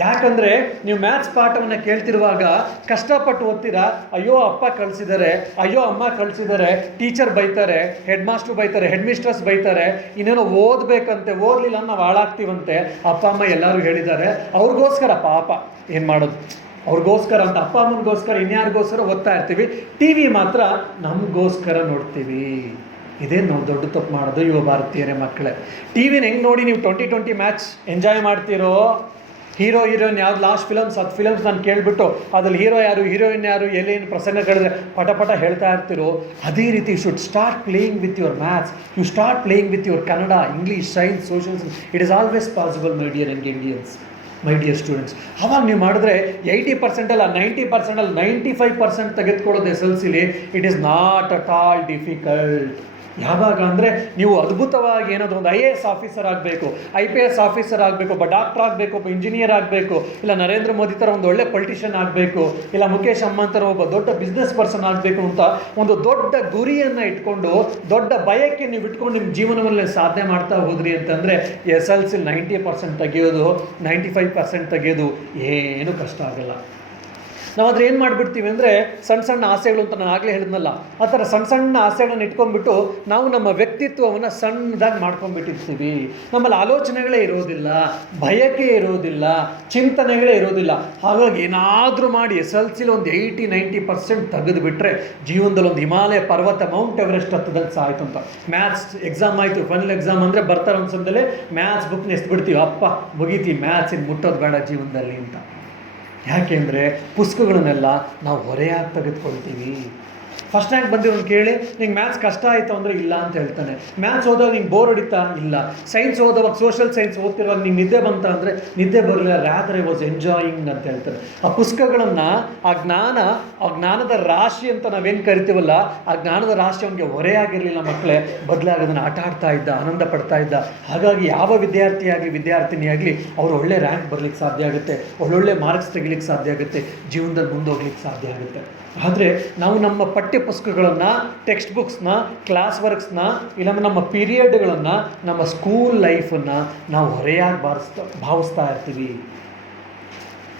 ಯಾಕಂದರೆ ನೀವು ಮ್ಯಾಥ್ಸ್ ಪಾಠವನ್ನು ಕೇಳ್ತಿರುವಾಗ ಕಷ್ಟಪಟ್ಟು ಓದ್ತೀರಾ, ಅಯ್ಯೋ ಅಪ್ಪ ಕಳಿಸಿದ್ದಾರೆ, ಅಯ್ಯೋ ಅಮ್ಮ ಕಳಿಸಿದ್ದಾರೆ, ಟೀಚರ್ ಬೈತಾರೆ, ಹೆಡ್ ಮಾಸ್ಟ್ರು ಬೈತಾರೆ, ಹೆಡ್ ಮಿಸ್ಟ್ರಸ್ ಬೈತಾರೆ, ಇನ್ನೇನೋ ಓದಬೇಕಂತೆ, ಓದಲಿಲ್ಲ ನಾವು ಹಾಳಾಗ್ತೀವಂತೆ, ಅಪ್ಪ ಅಮ್ಮ ಎಲ್ಲರೂ ಹೇಳಿದ್ದಾರೆ, ಅವ್ರಿಗೋಸ್ಕರ ಪಾಪ ಏನು ಮಾಡೋದು, ಅವ್ರಿಗೋಸ್ಕರ ಅಂತ ಅಪ್ಪ ಅಮ್ಮನಿಗೋಸ್ಕರ ಇನ್ಯಾರಿಗೋಸ್ಕರ ಓದ್ತಾ ಇರ್ತೀವಿ. TV ಮಾತ್ರ ನಮಗೋಸ್ಕರ ನೋಡ್ತೀವಿ. ಇದೇನು ನಾವು ದೊಡ್ಡ ತಪ್ಪು ಮಾಡೋದು ಯುವ ಭಾರತೀಯರೇ ಮಕ್ಕಳೇ. TVನ ಹೆಂಗೆ ನೋಡಿ ನೀವು 2020 ಮ್ಯಾಚ್ ಎಂಜಾಯ್ ಮಾಡ್ತೀರೋ, ಹೀರೋ ಹೀರೋಯಿನ್ ಯಾವ್ದು ಲಾಸ್ಟ್ ಫಿಲಮ್ಸ್ 10 ಫಿಲಮ್ಸ್ ನಾನು ಕೇಳಿಬಿಟ್ಟು ಅದ್ರಲ್ಲಿ ಹೀರೋ ಯಾರು, ಹೀರೋಯಿನ್ ಯಾರು, ಎಲ್ಲೇನು ಪ್ರಸಂಗಗಳಿದ್ರೆ ಪಟ ಹೇಳ್ತಾ ಇರ್ತೀರೋ, ಅದೇ ರೀತಿ you should start playing with your maths, you start playing with your Kannada, English, science, social science. It is always possible my dear Indians, my dear students. ಅವಾಗ ನೀವು ಮಾಡಿದ್ರೆ 80% ಅಲ್ಲ 90% ಅಲ್ಲ 95% ತೆಗೆದುಕೊಳ್ಳೋದು SLCಲಿ. It is not at all difficult. ಯಾವಾಗ ಅಂದರೆ ನೀವು ಅದ್ಭುತವಾಗಿ ಏನಾದರೂ ಒಂದು IAS ಆಫೀಸರ್ ಆಗಬೇಕು, IPS ಆಫೀಸರ್ ಆಗಬೇಕು, ಒಬ್ಬ ಡಾಕ್ಟರ್ ಆಗಬೇಕು, ಒಬ್ಬ ಇಂಜಿನಿಯರ್ ಆಗಬೇಕು, ಇಲ್ಲ ನರೇಂದ್ರ ಮೋದಿ ಥರ ಒಂದು ಒಳ್ಳೆ ಪೊಲಿಟಿಷಿಯನ್ ಆಗಬೇಕು, ಇಲ್ಲ ಮುಖೇಶ್ ಅಂಬಾನಿ ಥರ ಒಬ್ಬ ದೊಡ್ಡ ಬಿಸ್ನೆಸ್ ಪರ್ಸನ್ ಆಗಬೇಕು ಅಂತ ಒಂದು ದೊಡ್ಡ ಗುರಿಯನ್ನು ಇಟ್ಕೊಂಡು, ದೊಡ್ಡ ಬಯಕೆ ನೀವು ಇಟ್ಕೊಂಡು ನಿಮ್ಮ ಜೀವನದಲ್ಲಿ ಸಾಧನೆ ಮಾಡ್ತಾ ಹೋದ್ರಿ ಅಂತಂದರೆ SLCಲಿ 90% ತೆಗೆಯೋದು, 95% ತೆಗೆಯೋದು ಏನೂ ಕಷ್ಟ ಆಗಲ್ಲ. ನಾವು ಅದ್ರ ಏನು ಮಾಡಿಬಿಡ್ತೀವಿ ಅಂದರೆ ಸಣ್ಣ ಸಣ್ಣ ಆಸೆಗಳು ಅಂತ ನಾನು ಆಗಲೇ ಹೇಳಿದ್ನಲ್ಲ, ಆ ಥರ ಸಣ್ಣ ಸಣ್ಣ ಆಸೆಗಳನ್ನು ಇಟ್ಕೊಂಡ್ಬಿಟ್ಟು ನಾವು ನಮ್ಮ ವ್ಯಕ್ತಿತ್ವವನ್ನು ಸಣ್ಣದಾಗಿ ಮಾಡ್ಕೊಂಡ್ಬಿಟ್ಟಿರ್ತೀವಿ. ನಮ್ಮಲ್ಲಿ ಆಲೋಚನೆಗಳೇ ಇರೋದಿಲ್ಲ, ಬಯಕೆ ಇರೋದಿಲ್ಲ, ಚಿಂತನೆಗಳೇ ಇರೋದಿಲ್ಲ. ಹಾಗಾಗಿ ಏನಾದರೂ ಮಾಡಿ SLCಲಿ ಒಂದು 80-90% ತೆಗೆದುಬಿಟ್ರೆ ಜೀವನದಲ್ಲಿ ಒಂದು ಹಿಮಾಲಯ ಪರ್ವತ, ಮೌಂಟ್ ಎವರೆಸ್ಟ್ ಹತ್ತದಲ್ಲಿ ಸಾಯ್ತು ಅಂತ. ಮ್ಯಾಥ್ಸ್ ಎಕ್ಸಾಮ್ ಆಯಿತು, ಫೈನಲ್ ಎಕ್ಸಾಮ್ ಅಂದರೆ ಬರ್ತಾರೆ ಒಂದು ಸಮಯದಲ್ಲಿ ಮ್ಯಾಥ್ಸ್ ಬುಕ್ನ ಎಸ್ಬಿಡ್ತೀವಿ, ಅಪ್ಪ ಮುಗೀತೀವಿ, ಮ್ಯಾಥ್ಸ್ ಇನ್ನು ಮುಟ್ಟೋದು ಬೇಡ ಜೀವನದಲ್ಲಿ ಅಂತ. ಯಾಕೆಂದರೆ ಪುಸ್ತಕಗಳನ್ನೆಲ್ಲ ನಾವು ಹೊರೆಯಾಗಿ ತೆಗೆದುಕೊಳ್ತೀವಿ. ಫಸ್ಟ್ ರ್ಯಾಂಕ್ ಬಂದಿರೋನು ಕೇಳಿ ನಿಂಗೆ ಮ್ಯಾಥ್ಸ್ ಕಷ್ಟ ಆಯಿತು ಅಂದರೆ ಇಲ್ಲ ಅಂತ ಹೇಳ್ತಾನೆ. ಮ್ಯಾಥ್ಸ್ ಓದೋವಾಗ ನಿಂಗೆ ಬೋರ್ ಹೊಡಿತಾ ಇಲ್ಲ. ಸೈನ್ಸ್ ಓದೋವಾಗ ಸೋಷಿಯಲ್ ಸೈನ್ಸ್ ಓದ್ತಿರುವಾಗ ನಿಂಗೆ ನಿದ್ದೆ ಬಂತ ಅಂದರೆ ನಿದ್ದೆ ಬರಲಿಲ್ಲ, ರಾದರ್ ಐ ವಾಸ್ ಎಂಜಾಯಿಂಗ್ ಅಂತ ಹೇಳ್ತಾರೆ. ಆ ಪುಸ್ತಕಗಳನ್ನು, ಆ ಜ್ಞಾನದ ರಾಶಿ ಅಂತ ನಾವೇನು ಕರಿತೀವಲ್ಲ, ಆ ಜ್ಞಾನದ ರಾಶಿ ಅವನಿಗೆ ಹೊರೆಯಾಗಿರಲಿಲ್ಲ ಮಕ್ಕಳೇ, ಬದಲಾಗಿ ಅದನ್ನು ಆಟ ಆಡ್ತಾ ಇದ್ದ, ಆನಂದ ಪಡ್ತಾ ಇದ್ದ. ಹಾಗಾಗಿ ಯಾವ ವಿದ್ಯಾರ್ಥಿಯಾಗಲಿ ವಿದ್ಯಾರ್ಥಿನಿಯಾಗಲಿ ಅವರು ಒಳ್ಳೆ ರ್ಯಾಂಕ್ ಬರಲಿಕ್ಕೆ ಸಾಧ್ಯ ಆಗುತ್ತೆ, ಒಳ್ಳೊಳ್ಳೆ ಮಾರ್ಕ್ಸ್ ತೆಗಿಲಿಕ್ಕೆ ಸಾಧ್ಯ ಆಗುತ್ತೆ, ಜೀವನದಲ್ಲಿ ಮುಂದೋಗ್ಲಿಕ್ಕೆ ಸಾಧ್ಯ ಆಗುತ್ತೆ. ಆದರೆ ನಾವು ನಮ್ಮ ಪಠ್ಯ ಪುಸ್ತಕಗಳನ್ನು, ಟೆಕ್ಸ್ಟ್ ಬುಕ್ಸ್ನ, ಕ್ಲಾಸ್ ವರ್ಕ್ಸ್ನ, ಇಲ್ಲ ನಮ್ಮ ಪೀರಿಯಡ್ಗಳನ್ನು, ನಮ್ಮ ಸ್ಕೂಲ್ ಲೈಫನ್ನು ನಾವು ಹೊರೆಯಾಗಿ ಭಾವಿಸ್ತಾ ಇರ್ತೀವಿ.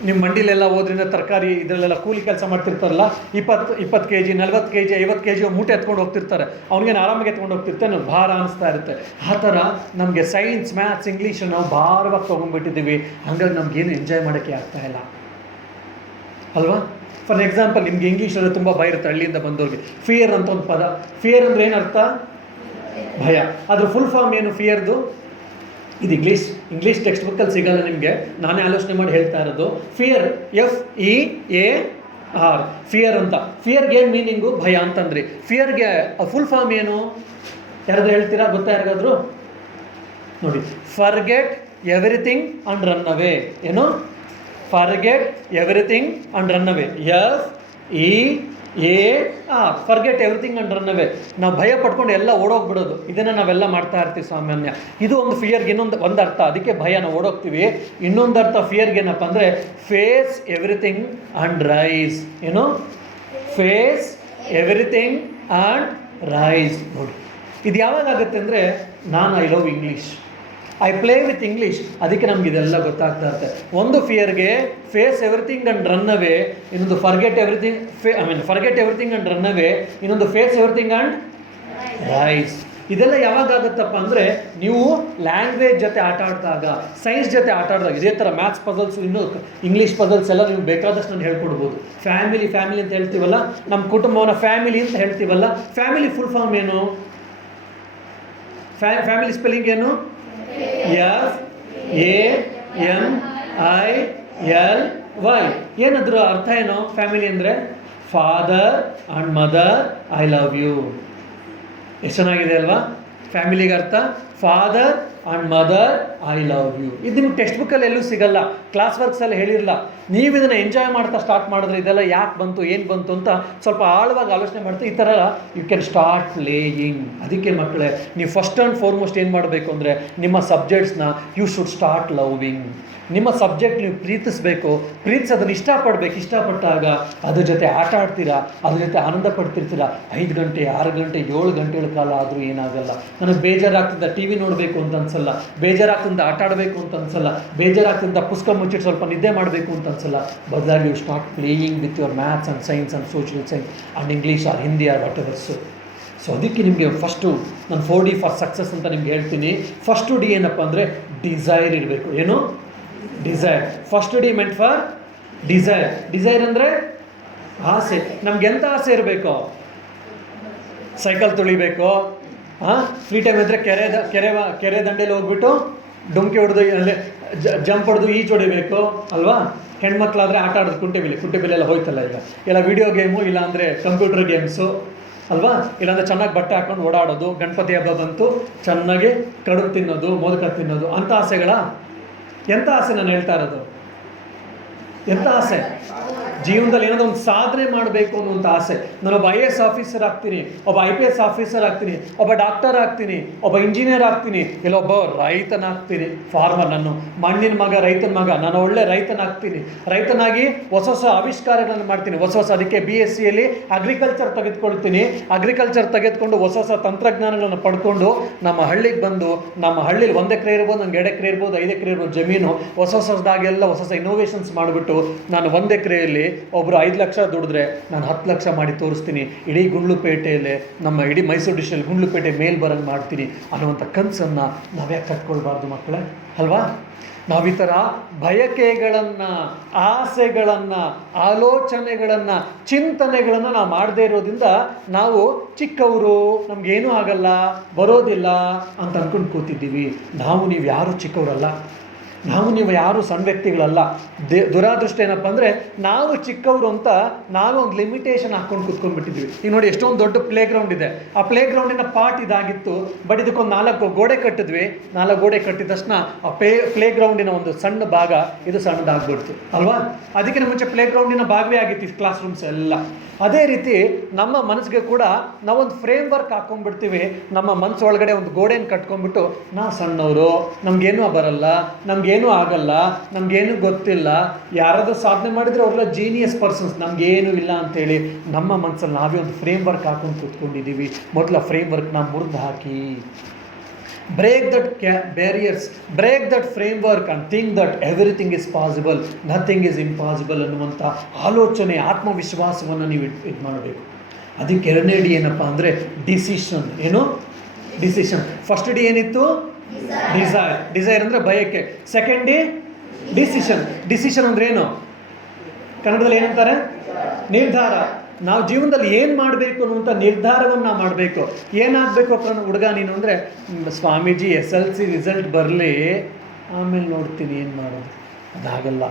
ನಿಮ್ಮ ಮಂಡಿಲೆಲ್ಲ ಹೋದ್ರಿಂದ ತರಕಾರಿ ಇದರಲ್ಲೆಲ್ಲ ಕೂಲಿ ಕೆಲಸ ಮಾಡ್ತಿರ್ತಾರಲ್ಲ, 20 kg 40 kg 50 kg ಮೂಟೆ ಎತ್ಕೊಂಡು ಹೋಗ್ತಿರ್ತಾರೆ. ಅವ್ನಿಗೇನು ಆರಾಮಾಗಿ ಎತ್ಕೊಂಡು ಹೋಗ್ತಿರ್ತಾರೆ, ನಾವು ಭಾರ ಅನಿಸ್ತಾ ಇರುತ್ತೆ. ಆ ಥರ ನಮಗೆ ಸೈನ್ಸ್, ಮ್ಯಾಥ್ಸ್, ಇಂಗ್ಲೀಷ್ ನಾವು ಭಾರವಾಗಿ ತೊಗೊಂಡ್ಬಿಟ್ಟಿದ್ದೀವಿ. ಹಾಗಾಗಿ ನಮಗೇನು ಎಂಜಾಯ್ ಮಾಡೋಕ್ಕೆ ಆಗ್ತಾ ಇಲ್ಲ ಅಲ್ವಾ? ಫಾರ್ ಎಕ್ಸಾಂಪಲ್, ನಿಮಗೆ ಇಂಗ್ಲೀಷಲ್ಲಿ ತುಂಬ ಭಯ ಇರುತ್ತೆ ಹಳ್ಳಿಯಿಂದ ಬಂದವ್ರಿಗೆ. ಫಿಯರ್ ಅಂತ ಒಂದು ಪದ. ಫಿಯರ್ ಅಂದರೆ ಏನರ್ಥ? ಭಯ. ಅದ್ರ ಫುಲ್ ಫಾರ್ಮ್ ಏನು ಫಿಯರ್ದು? ಇದು ಇಂಗ್ಲೀಷ್ ಟೆಕ್ಸ್ಟ್ ಬುಕ್ಕಲ್ಲಿ ಸಿಗಲ್ಲ ನಿಮಗೆ, ನಾನೇ ಆಲೋಚನೆ ಮಾಡಿ ಹೇಳ್ತಾ ಇರೋದು. ಫಿಯರ್, FEAR, ಫಿಯರ್ ಅಂತ. ಫಿಯರ್ಗೆ ಏನು ಮೀನಿಂಗು? ಭಯ ಅಂತಂದ್ರಿ. ಫಿಯರ್ಗೆ ಫುಲ್ ಫಾರ್ಮ್ ಏನು? ಯಾರಾದ್ರೂ ಹೇಳ್ತೀರಾ? ಗೊತ್ತಾ ಯಾರಿಗಾದ್ರು? ನೋಡಿ, forget everything and run away. ಏನು? Forget everything and run away. FEAR, forget everything and run away. ನಾವು ಭಯ ಪಡ್ಕೊಂಡು ಎಲ್ಲ ಓಡೋಗ್ಬಿಡೋದು, ಇದನ್ನು ನಾವೆಲ್ಲ ಮಾಡ್ತಾ ಇರ್ತೀವಿ ಸಾಮಾನ್ಯ. ಇದು ಒಂದು ಫಿಯರ್ಗೆ ಒಂದು ಅರ್ಥ, ಅದಕ್ಕೆ ಭಯ, ನಾವು ಓಡೋಗ್ತೀವಿ. ಇನ್ನೊಂದು ಅರ್ಥ ಫಿಯರ್ಗೆ ಏನಪ್ಪ ಅಂದರೆ ಫೇಸ್ ಎವ್ರಿಥಿಂಗ್ ಆ್ಯಂಡ್ ರೈಸ್. ಏನು? Face everything and rise. ನೋಡಿ, ಇದು ಯಾವಾಗ ಆಗುತ್ತೆ ಅಂದರೆ, I love English, I play with English, ಅದಕ್ಕೆ ನಮ್ಗೆ ಇದೆಲ್ಲ ಗೊತ್ತಾಗ್ತಾ ಇರುತ್ತೆ. ಒಂದು ಫಿಯರ್ಗೆ face everything and run away, ಇನ್ನೊಂದು forget everything forget everything and run away, ಇನ್ನೊಂದು ಫೇಸ್ ಎವ್ರಿಥಿಂಗ್ ಆ್ಯಂಡ್ ರೈಸ್. ಇದೆಲ್ಲ ಯಾವಾಗ ಆಗುತ್ತಪ್ಪ ಅಂದರೆ, ನೀವು ಲ್ಯಾಂಗ್ವೇಜ್ ಜೊತೆ ಆಟ ಆಡಿದಾಗ, ಸೈನ್ಸ್ ಜೊತೆ ಆಟ ಆಡಿದಾಗ. ಇದೇ ಥರ ಮ್ಯಾಥ್ಸ್ ಪಜಲ್ಸ್, ಇನ್ನೂ ಇಂಗ್ಲೀಷ್ ಪಜಲ್ಸ್ ಎಲ್ಲ ನೀವು ಬೇಕಾದಷ್ಟು ನಾನು ಹೇಳ್ಕೊಡ್ಬೋದು. ಫ್ಯಾಮಿಲಿ ಅಂತ ಹೇಳ್ತೀವಲ್ಲ, ನಮ್ಮ ಕುಟುಂಬವನ್ನು ಫ್ಯಾಮಿಲಿ ಅಂತ ಹೇಳ್ತೀವಲ್ಲ, ಫ್ಯಾಮಿಲಿ ಫುಲ್ ಫಾರ್ಮ್ ಏನು? ಫ್ಯಾಮಿಲಿ ಸ್ಪೆಲ್ಲಿಂಗ್ ಏನು? FAMILY. ಏನಾದ್ರು ಅರ್ಥ ಏನು? ಫ್ಯಾಮಿಲಿ ಅಂದರೆ father and mother, I love you. ಎಷ್ಟು ಚೆನ್ನಾಗಿದೆ ಅಲ್ವಾ? ಫ್ಯಾಮಿಲಿಗೆ ಅರ್ಥ father and mother, I love you. ಇದು ನಿಮ್ಗೆ ಟೆಕ್ಸ್ಟ್ ಬುಕ್ಕಲ್ಲಿ ಎಲ್ಲೂ ಸಿಗಲ್ಲ, ಕ್ಲಾಸ್ ವರ್ಕ್ಸಲ್ಲಿ ಹೇಳಿರಲ್ಲ. ನೀವು ಇದನ್ನು ಎಂಜಾಯ್ ಮಾಡ್ತಾ ಸ್ಟಾರ್ಟ್ ಮಾಡಿದ್ರೆ ಇದೆಲ್ಲ ಯಾಕೆ ಬಂತು, ಏನು ಬಂತು ಅಂತ ಸ್ವಲ್ಪ ಆಳವಾಗಿ ಆಲೋಚನೆ ಮಾಡ್ತಾ ಈ ಥರ ಯು ಕ್ಯಾನ್ ಸ್ಟಾರ್ಟ್ ಪ್ಲೇಯಿಂಗ್. ಅದಕ್ಕೆ ಮಕ್ಕಳೇ, ನೀವು ಫಸ್ಟ್ ಆ್ಯಂಡ್ ಫಾರ್ಮೋಸ್ಟ್ ಏನು ಮಾಡಬೇಕು ಅಂದರೆ, ನಿಮ್ಮ ಸಬ್ಜೆಕ್ಟ್ಸ್ನ ಯು ಶುಡ್ ಸ್ಟಾರ್ಟ್ ಲವಿಂಗ್. ನಿಮ್ಮ ಸಬ್ಜೆಕ್ಟ್ ನೀವು ಪ್ರೀತಿಸಬೇಕು, ಅದನ್ನು ಇಷ್ಟಪಡಬೇಕು. ಇಷ್ಟಪಟ್ಟಾಗ ಅದ್ರ ಜೊತೆ ಆಟ ಆಡ್ತೀರಾ, ಅದ್ರ ಜೊತೆ ಆನಂದ ಪಡ್ತಿರ್ತೀರಾ. 5 ಗಂಟೆ 6 ಗಂಟೆ 7 ಗಂಟೆಗಳ ಕಾಲ ಆದರೂ ಏನಾಗಲ್ಲ. ನನಗೆ ಬೇಜಾರಾಗ್ತಿದ್ದ TV ನೋಡಬೇಕು ಅಂತ ಅನ್ಸಲ್ಲ, ಬೇಜಾರಾಗ್ತಿಂದ ಆಟ ಆಡಬೇಕು ಅಂತ ಅನ್ಸಲ್ಲ, ಬೇಜಾರಾಗ್ತಿಂದ ಪುಸ್ತಕ ಮುಚ್ಚಿಟ್ಟು ಸ್ವಲ್ಪ ನಿದ್ದೆ ಮಾಡಬೇಕು ಅಂತ ಅನ್ಸಲ್ಲ. ಬದಲಾಗಿ you start playing with your maths and science and social science and English or Hindi or whatever. So ಅದಕ್ಕೆ ನಿಮಗೆ ಫಸ್ಟು ನಾನು 4D ಫಾರ್ ಸಕ್ಸಸ್ ಅಂತ ನಿಮ್ಗೆ ಹೇಳ್ತೀನಿ. ಫಸ್ಟು D ಏನಪ್ಪ ಅಂದರೆ ಡಿಸೈರ್ ಇರಬೇಕು. ಏನು? Desire. First D meant for desire. Desire ಅಂದರೆ ಆಸೆ. ನಮ್ಗೆ ಎಂಥ ಆಸೆ ಇರಬೇಕು? ಸೈಕಲ್ ತುಳಿಬೇಕು, ಫ್ರೀ ಟೈಮ್ ಇದ್ದರೆ ಕೆರೆ ದಂಡೆಯಲ್ಲಿ ಹೋಗ್ಬಿಟ್ಟು ಡುಮ್ಕಿ ಹೊಡೆದು ಅಲ್ಲೇ ಜಂಪ್ ಹೊಡೆದು ಈಜು ಹೊಡಿಬೇಕು ಅಲ್ವಾ? ಹೆಣ್ಮಕ್ಳಾದರೆ ಆಟ ಆಡೋದು ಕುಂಟೆಬಿಲ್ಲೆಲ್ಲ ಹೋಯ್ತಲ್ಲ ಈಗ, ಎಲ್ಲ ವಿಡಿಯೋ ಗೇಮು, ಇಲ್ಲಾಂದರೆ ಕಂಪ್ಯೂಟರ್ ಗೇಮ್ಸು ಅಲ್ವಾ? ಇಲ್ಲಾಂದರೆ ಚೆನ್ನಾಗಿ ಬಟ್ಟೆ ಹಾಕೊಂಡು ಓಡಾಡೋದು, ಗಣಪತಿ ಹಬ್ಬ ಬಂತು ಚೆನ್ನಾಗಿ ಕಡುಬು ತಿನ್ನೋದು, ಮೋದಕ ತಿನ್ನೋದು, ಅಂಥ ಆಸೆಗಳ? ಎಂಥ ಆಸೆ ನಾನು ಹೇಳ್ತಾ ಇರೋದು? ಎಂಥ ಆಸೆ? ಜೀವನದಲ್ಲಿ ಏನಾದರೂ ಒಂದು ಸಾಧನೆ ಮಾಡಬೇಕು ಅನ್ನುವಂಥ ಆಸೆ. ನಾನೊಬ್ಬ IAS ಆಫೀಸರ್ ಆಗ್ತೀನಿ, ಒಬ್ಬ IPS ಆಫೀಸರ್ ಆಗ್ತೀನಿ, ಒಬ್ಬ ಡಾಕ್ಟರ್ ಆಗ್ತೀನಿ, ಒಬ್ಬ ಇಂಜಿನಿಯರ್ ಆಗ್ತೀನಿ, ಇಲ್ಲೊಬ್ಬ ರೈತನಾಗ್ತೀನಿ. ಫಾರ್ಮರ್, ನಾನು ಮಣ್ಣಿನ ಮಗ, ರೈತನ ಮಗ, ನಾನು ಒಳ್ಳೆ ರೈತನಾಗ್ತೀನಿ. ರೈತನಾಗಿ ಹೊಸ ಆವಿಷ್ಕಾರಗಳನ್ನು ಮಾಡ್ತೀನಿ. ಅದಕ್ಕೆ BScಯಲ್ಲಿ ಅಗ್ರಿಕಲ್ಚರ್ ತೆಗೆದುಕೊಳ್ತೀನಿ. ಅಗ್ರಿಕಲ್ಚರ್ ತೆಗೆದುಕೊಂಡು ಹೊಸ ತಂತ್ರಜ್ಞಾನಗಳನ್ನು ಪಡ್ಕೊಂಡು ನಮ್ಮ ಹಳ್ಳಿಗೆ ಬಂದು, ನಮ್ಮ ಹಳ್ಳಿಲಿ 1 ಎಕರೆ ಇರ್ಬೋದು, ನಂಗೆ 2 ಎಕರೆ ಇರ್ಬೋದು, 5 ಎಕರೆ ಇರ್ಬೋದು ಜಮೀನು, ಹೊಸದಾಗೆಲ್ಲ ಹೊಸ ಇನ್ನೋವೇಷನ್ಸ್ ಮಾಡಿಬಿಟ್ಟು ನಾನು 1 ಎಕರೆಯಲ್ಲಿ ಒಬ್ಬರು 5 ಲಕ್ಷ ದುಡಿದ್ರೆ ನಾನು 10 ಲಕ್ಷ ಮಾಡಿ ತೋರಿಸ್ತೀನಿ. ಇಡೀ ಗುಂಡ್ಲುಪೇಟೆಯಲ್ಲಿ, ನಮ್ಮ ಇಡೀ ಮೈಸೂರು ಡಿಸ್ಟ್ರಿಕ್ಟ್ ಗುಂಡ್ಲುಪೇಟೆ ಮೇಲ್ ಬರಂಗೆ ಮಾಡ್ತೀನಿ ಅನ್ನುವಂಥ ಕನಸನ್ನು ನಾವ್ಯಾಕೆ ಕಟ್ಕೊಳ್ಬಾರ್ದು ಮಕ್ಕಳೇ? ಅಲ್ವಾ? ನಾವು ಈ ಥರ ಬಯಕೆಗಳನ್ನು, ಆಸೆಗಳನ್ನು, ಆಲೋಚನೆಗಳನ್ನು, ಚಿಂತನೆಗಳನ್ನು ನಾವು ಮಾಡದೇ ಇರೋದ್ರಿಂದ ನಾವು ಚಿಕ್ಕವರು, ನಮಗೇನೂ ಆಗಲ್ಲ, ಬರೋದಿಲ್ಲ ಅಂತ ಅಂದ್ಕೊಂಡು ಕೂತಿದ್ದೀವಿ. ನೀವು ಯಾರೂ ಚಿಕ್ಕವರಲ್ಲ. ನಾವು ನೀವು ಯಾರು ಸಣ್ಣ ವ್ಯಕ್ತಿಗಳಲ್ಲ. ದುರಾದೃಷ್ಟ ಏನಪ್ಪ ಅಂದರೆ ನಾವು ಚಿಕ್ಕವರು ಅಂತ ನಾವು ಒಂದು ಲಿಮಿಟೇಷನ್ ಹಾಕ್ಕೊಂಡು ಕೂತ್ಕೊಂಡ್ಬಿಟ್ಟಿದ್ವಿ. ಈಗ ನೋಡಿ, ಎಷ್ಟೊಂದು ದೊಡ್ಡ ಪ್ಲೇ ಗ್ರೌಂಡ್ ಇದೆ, ಆ ಪ್ಲೇ ಗ್ರೌಂಡಿನ ಪಾರ್ಟ್ ಇದಾಗಿತ್ತು, ಬಟ್ ಇದಕ್ಕೊಂದು 4 ಗೋಡೆ ಕಟ್ಟಿದ್ವಿ. 4 ಗೋಡೆ ಕಟ್ಟಿದ ತಕ್ಷಣ ಆ ಪ್ಲೇ ಗ್ರೌಂಡಿನ ಒಂದು ಸಣ್ಣ ಭಾಗ ಇದು ಸಣ್ಣದಾಗ್ಬಿಡ್ತು ಅಲ್ವಾ. ಅದಕ್ಕಿಂತ ಮುಂಚೆ ಪ್ಲೇ ಗ್ರೌಂಡಿನ ಭಾಗವೇ ಆಗಿತ್ತು ಕ್ಲಾಸ್ ರೂಮ್ಸ್ ಎಲ್ಲ. ಅದೇ ರೀತಿ ನಮ್ಮ ಮನಸ್ಸಿಗೆ ಕೂಡ ನಾವೊಂದು ಫ್ರೇಮ್ ವರ್ಕ್ ಹಾಕೊಂಡ್ಬಿಡ್ತೀವಿ. ನಮ್ಮ ಮನಸ್ಸು ಒಳಗಡೆ ಒಂದು ಗೋಡೆಯನ್ನು ಕಟ್ಕೊಂಡ್ಬಿಟ್ಟು ನಾವು ಸಣ್ಣವರು, ನಮಗೇನೂ ಬರಲ್ಲ, ನಮಗೇನೂ ಆಗಲ್ಲ, ನಮಗೇನೂ ಗೊತ್ತಿಲ್ಲ, ಯಾರಾದರೂ ಸಾಧನೆ ಮಾಡಿದರೆ ಅವರೆಲ್ಲ ಜೀನಿಯಸ್ ಪರ್ಸನ್ಸ್, ನಮಗೇನೂ ಇಲ್ಲ ಅಂತೇಳಿ ನಮ್ಮ ಮನಸ್ಸಲ್ಲಿ ನಾವೇ ಒಂದು ಫ್ರೇಮ್ ವರ್ಕ್ ಹಾಕೊಂಡು ಕೂತ್ಕೊಂಡಿದ್ದೀವಿ. ಮೊದಲ ಫ್ರೇಮ್ ವರ್ಕ್ನ ಮುರಿದು ಹಾಕಿ, break that barriers, break that framework and think that everything is possible, nothing is impossible ಅನ್ನುವಂಥ ಆಲೋಚನೆ, ಆತ್ಮವಿಶ್ವಾಸವನ್ನು ನೀವು ಇದು ಮಾಡಬೇಕು. ಅದಕ್ಕೆ 2ನೇ ಡಿ ಏನಪ್ಪ ಅಂದರೆ ಡಿಸಿಷನ್. ಏನು ಡಿಸಿಷನ್? ಫಸ್ಟ್ ಡಿ ಏನಿತ್ತು? ಡಿಸೈರ್. ಡಿಸೈರ್ ಅಂದರೆ ಬಯಕೆ. Second D decision. ಡಿಸಿಷನ್ ಅಂದರೆ ಏನು? ಕನ್ನಡದಲ್ಲಿ ಏನಂತಾರೆ? ನಿರ್ಧಾರ. ನಾವು ಜೀವನದಲ್ಲಿ ಏನು ಮಾಡಬೇಕು ಅನ್ನುವಂಥ ನಿರ್ಧಾರವನ್ನು ನಾವು ಮಾಡಬೇಕು. ಏನಾಗಬೇಕು ಹುಡುಗ ನೀನು ಅಂದರೆ, ಸ್ವಾಮೀಜಿ SLC ರಿಸಲ್ಟ್ ಬರಲಿ, ಆಮೇಲೆ ನೋಡ್ತೀನಿ ಏನು ಮಾಡೋದು. ಅದಾಗಲ್ಲ.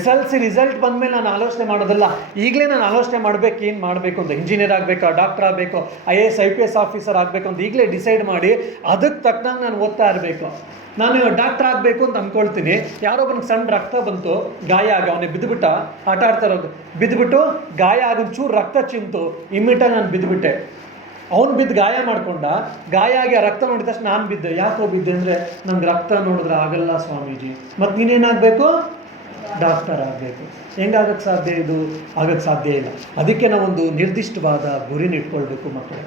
SLC ರಿಸಲ್ಟ್ ಬಂದಮೇಲೆ ನಾನು ಆಲೋಚನೆ ಮಾಡೋದಲ್ಲ, ಈಗಲೇ ನಾನು ಆಲೋಚನೆ ಮಾಡಬೇಕು ಏನು ಮಾಡಬೇಕು ಅಂತ. ಇಂಜಿನಿಯರ್ ಆಗಬೇಕಾ, ಡಾಕ್ಟರ್ ಆಗಬೇಕು, IAS IPS ಆಫೀಸರ್ ಆಗಬೇಕು ಅಂತ ಈಗಲೇ ಡಿಸೈಡ್ ಮಾಡಿ ಅದಕ್ಕೆ ತಕ್ಕಂಗೆ ನಾನು ಓದ್ತಾ ಇರಬೇಕು. ನಾನು ಡಾಕ್ಟರ್ ಆಗಬೇಕು ಅಂತ ಅಂದ್ಕೊಳ್ತೀನಿ, ಯಾರೊಬ್ಬನಿಗೆ ಸಣ್ಣ ರಕ್ತ ಬಂತು, ಗಾಯ ಆಗಿ ಅವನಿಗೆ ಬಿದ್ದುಬಿಟ್ಟ, ಆಟ ಆಡ್ತಾ ಇರೋದು, ಬಿದ್ದುಬಿಟ್ಟು ಗಾಯ ಆಗೊಂಚೂರು ರಕ್ತ ಚಿಂತು, ಇಮ್ಮಿಡಿಯೇಟಾಗಿ ನಾನು ಬಿದ್ದುಬಿಟ್ಟೆ. ಅವನು ಬಿದ್ದು ಗಾಯ ಮಾಡ್ಕೊಂಡ, ಗಾಯ ಆಗಿ ಆ ರಕ್ತ ನೋಡಿದ ತಕ್ಷಣ ನಾನು ಬಿದ್ದೆ. ಯಾಕೋ ಬಿದ್ದೆ ಅಂದರೆ ನಂಗೆ ರಕ್ತ ನೋಡಿದ್ರೆ ಆಗಲ್ಲ ಸ್ವಾಮೀಜಿ, ಮತ್ತು ನೀನೇನಾಗಬೇಕು? ಡಾಕ್ಟರ್ ಆಗಬೇಕು. ಹೆಂಗಾಗಕ್ಕೆ ಸಾಧ್ಯ? ಇದು ಆಗಕ್ಕೆ ಸಾಧ್ಯ ಇಲ್ಲ. ಅದಕ್ಕೆ ನಾವೊಂದು ನಿರ್ದಿಷ್ಟವಾದ ಗುರಿನ ಇಟ್ಕೊಳ್ಬೇಕು ಮಕ್ಕಳೇ.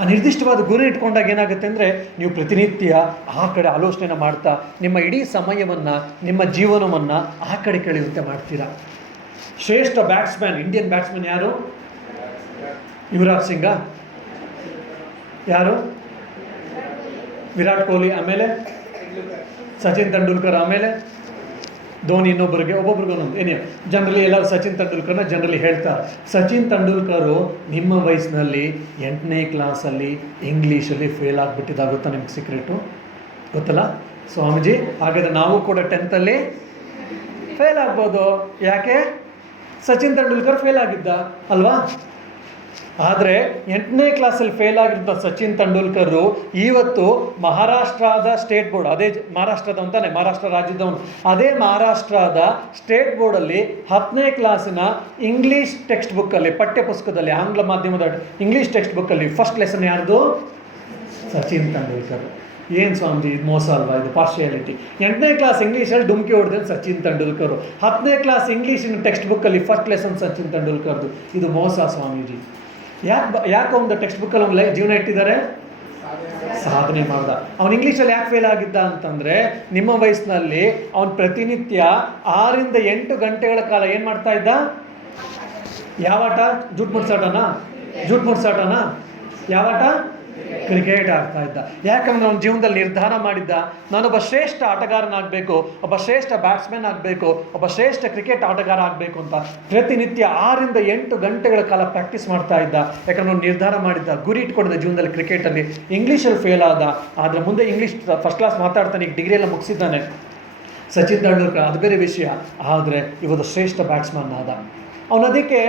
ಆ ನಿರ್ದಿಷ್ಟವಾದ ಗುರಿ ಇಟ್ಕೊಂಡಾಗ ಏನಾಗುತ್ತೆ ಅಂದರೆ, ನೀವು ಪ್ರತಿನಿತ್ಯ ಆ ಕಡೆ ಆಲೋಚನೆನ ಮಾಡ್ತಾ ನಿಮ್ಮ ಇಡೀ ಸಮಯವನ್ನು, ನಿಮ್ಮ ಜೀವನವನ್ನು ಆ ಕಡೆ ಕಳೆಯುವಂತೆ ಮಾಡ್ತೀರಾ. ಶ್ರೇಷ್ಠ ಬ್ಯಾಟ್ಸ್ಮನ್, ಇಂಡಿಯನ್ ಬ್ಯಾಟ್ಸ್ಮನ್ ಯಾರು? ಯುವರಾಜ್ ಸಿಂಗ? ಯಾರು? ವಿರಾಟ್ ಕೊಹ್ಲಿ. ಆಮೇಲೆ ಸಚಿನ್ ತೆಂಡೂಲ್ಕರ್. ಆಮೇಲೆ ಧೋನಿ. ಇನ್ನೊಬ್ಬರಿಗೆ, ಒಬ್ಬೊಬ್ರಿಗೆ ಒಂದೊಂದು. ಏನೇ ಜನರಲಿ ಎಲ್ಲರೂ ಸಚಿನ್ ತೆಂಡೂಲ್ಕರ್ನ ಜನರಲಿ ಹೇಳ್ತಾರೆ. ಸಚಿನ್ ತೆಂಡೂಲ್ಕರು ನಿಮ್ಮ ವಯಸ್ಸಿನಲ್ಲಿ 8ನೇ ಕ್ಲಾಸಲ್ಲಿ ಇಂಗ್ಲೀಷಲ್ಲಿ ಫೇಲ್ ಆಗಿಬಿಟ್ಟಿದ್ದಾಗುತ್ತಾ? ನಿಮ್ಗೆ ಸೀಕ್ರೆಟು ಗೊತ್ತಲ್ಲ ಸ್ವಾಮೀಜಿ? ಹಾಗಾದರೆ ನಾವು ಕೂಡ 10th ಫೇಲ್ ಆಗ್ಬೋದು. ಯಾಕೆ? ಸಚಿನ್ ತೆಂಡೂಲ್ಕರ್ ಫೇಲ್ ಆಗಿದ್ದ ಅಲ್ವಾ? ಆದರೆ 8ನೇ ಕ್ಲಾಸಲ್ಲಿ ಫೇಲ್ ಆಗಿದ್ದ ಸಚಿನ್ ತೆಂಡೂಲ್ಕರು ಇವತ್ತು ಮಹಾರಾಷ್ಟ್ರದ ಸ್ಟೇಟ್ ಬೋರ್ಡ್, ಅದೇ ಮಹಾರಾಷ್ಟ್ರದ ಅಂತಾನೆ, ಮಹಾರಾಷ್ಟ್ರ ರಾಜ್ಯದವನು, ಅದೇ ಮಹಾರಾಷ್ಟ್ರದ ಸ್ಟೇಟ್ ಬೋರ್ಡಲ್ಲಿ 10ನೇ ಕ್ಲಾಸಿನ ಇಂಗ್ಲೀಷ್ ಟೆಕ್ಸ್ಟ್ ಬುಕ್ಕಲ್ಲಿ, ಪಠ್ಯ ಪುಸ್ತಕದಲ್ಲಿ, ಆಂಗ್ಲ ಮಾಧ್ಯಮದ ಇಂಗ್ಲೀಷ್ ಟೆಕ್ಸ್ಟ್ ಬುಕ್ಕಲ್ಲಿ ಫಸ್ಟ್ ಲೆಸನ್ ಯಾರ್ದು? ಸಚಿನ್ ತೆಂಡೂಲ್ಕರ್. ಏನು ಸ್ವಾಮೀಜಿ ಇದು ಮೋಸ ಅಲ್ವಾ? ಇದು ಪಾರ್ಶಿಯಾಲಿಟಿ. 8ನೇ ಕ್ಲಾಸ್ ಇಂಗ್ಲೀಷಲ್ಲಿ ಡುಮ್ಕಿ ಹೊಡೆದ್ರೆ ಸಚಿನ್ ತೆಂಡೂಲ್ಕರು, 10ನೇ ಕ್ಲಾಸ್ ಇಂಗ್ಲೀಷಿನ ಟೆಕ್ಸ್ಟ್ ಬುಕ್ಕಲ್ಲಿ ಫಸ್ಟ್ ಲೆಸನ್ ಸಚಿನ್ ತೆಂಡೂಲ್ಕರ್ದು. ಇದು ಮೋಸ ಸ್ವಾಮೀಜಿ. ಯಾಕೆ ಒಂದು ಟೆಕ್ಸ್ಟ್ ಬುಕ್ಕಲ್ಲಿ ಅವ್ನ ಜೀವನ ಇಟ್ಟಿದ್ದಾರೆ? ಸಾಧನೆ ಮಾಡ್ದ. ಅವ್ನು ಇಂಗ್ಲೀಷಲ್ಲಿ ಯಾಕೆ ಫೇಲ್ ಆಗಿದ್ದ ಅಂತಂದರೆ, ನಿಮ್ಮ ವಯಸ್ಸಿನಲ್ಲಿ ಅವ್ನು ಪ್ರತಿನಿತ್ಯ 6 ರಿಂದ 8 ಗಂಟೆಗಳ ಕಾಲ ಏನು ಮಾಡ್ತಾ ಇದ್ದ? ಯಾವಾಟ? ಜೂಟ್ ಮುಟ್ಸಾಟನ? ಯಾವಾಟ? ಕ್ರಿಕೆಟ್ ಆಡ್ತಾ ಇದ್ದ. ಯಾಕಂದ್ರೆ ಅವನ ಜೀವನದಲ್ಲಿ ನಿರ್ಧಾರ ಮಾಡಿದ್ದ, ನಾನೊಬ್ಬ ಶ್ರೇಷ್ಠ ಆಟಗಾರನಾಗಬೇಕು, ಒಬ್ಬ ಶ್ರೇಷ್ಠ ಬ್ಯಾಟ್ಸ್ಮನ್ ಆಗಬೇಕು, ಒಬ್ಬ ಶ್ರೇಷ್ಠ ಕ್ರಿಕೆಟ್ ಆಟಗಾರ ಆಗಬೇಕು ಅಂತ ಪ್ರತಿನಿತ್ಯ 6 ರಿಂದ 8 ಗಂಟೆಗಳ ಕಾಲ ಪ್ರಾಕ್ಟೀಸ್ ಮಾಡ್ತಾ ಇದ್ದ. ಯಾಕಂದ್ರೆ ಅವ್ನು ನಿರ್ಧಾರ ಮಾಡಿದ್ದ, ಗುರಿ ಇಟ್ಕೊಂಡಿದ್ದ ಜೀವನದಲ್ಲಿ. ಕ್ರಿಕೆಟಲ್ಲಿ ಇಂಗ್ಲೀಷಲ್ಲಿ ಫೇಲ್ ಆದ, ಆದರೆ ಮುಂದೆ ಇಂಗ್ಲೀಷ್ ಫಸ್ಟ್ ಕ್ಲಾಸ್ ಮಾತಾಡ್ತಾನೆ, ಈಗ ಡಿಗ್ರಿ ಎಲ್ಲ ಮುಗಿಸಿದ್ದಾನೆ ಸಚಿನ್ ತೆಂಡೂಲ್ಕರ್, ಅದು ಬೇರೆ ವಿಷಯ. ಆದರೆ ಇವತ್ತು ಶ್ರೇಷ್ಠ ಬ್ಯಾಟ್ಸ್ಮನ್ ಆದ. ಅವನದಕ್ಕೆ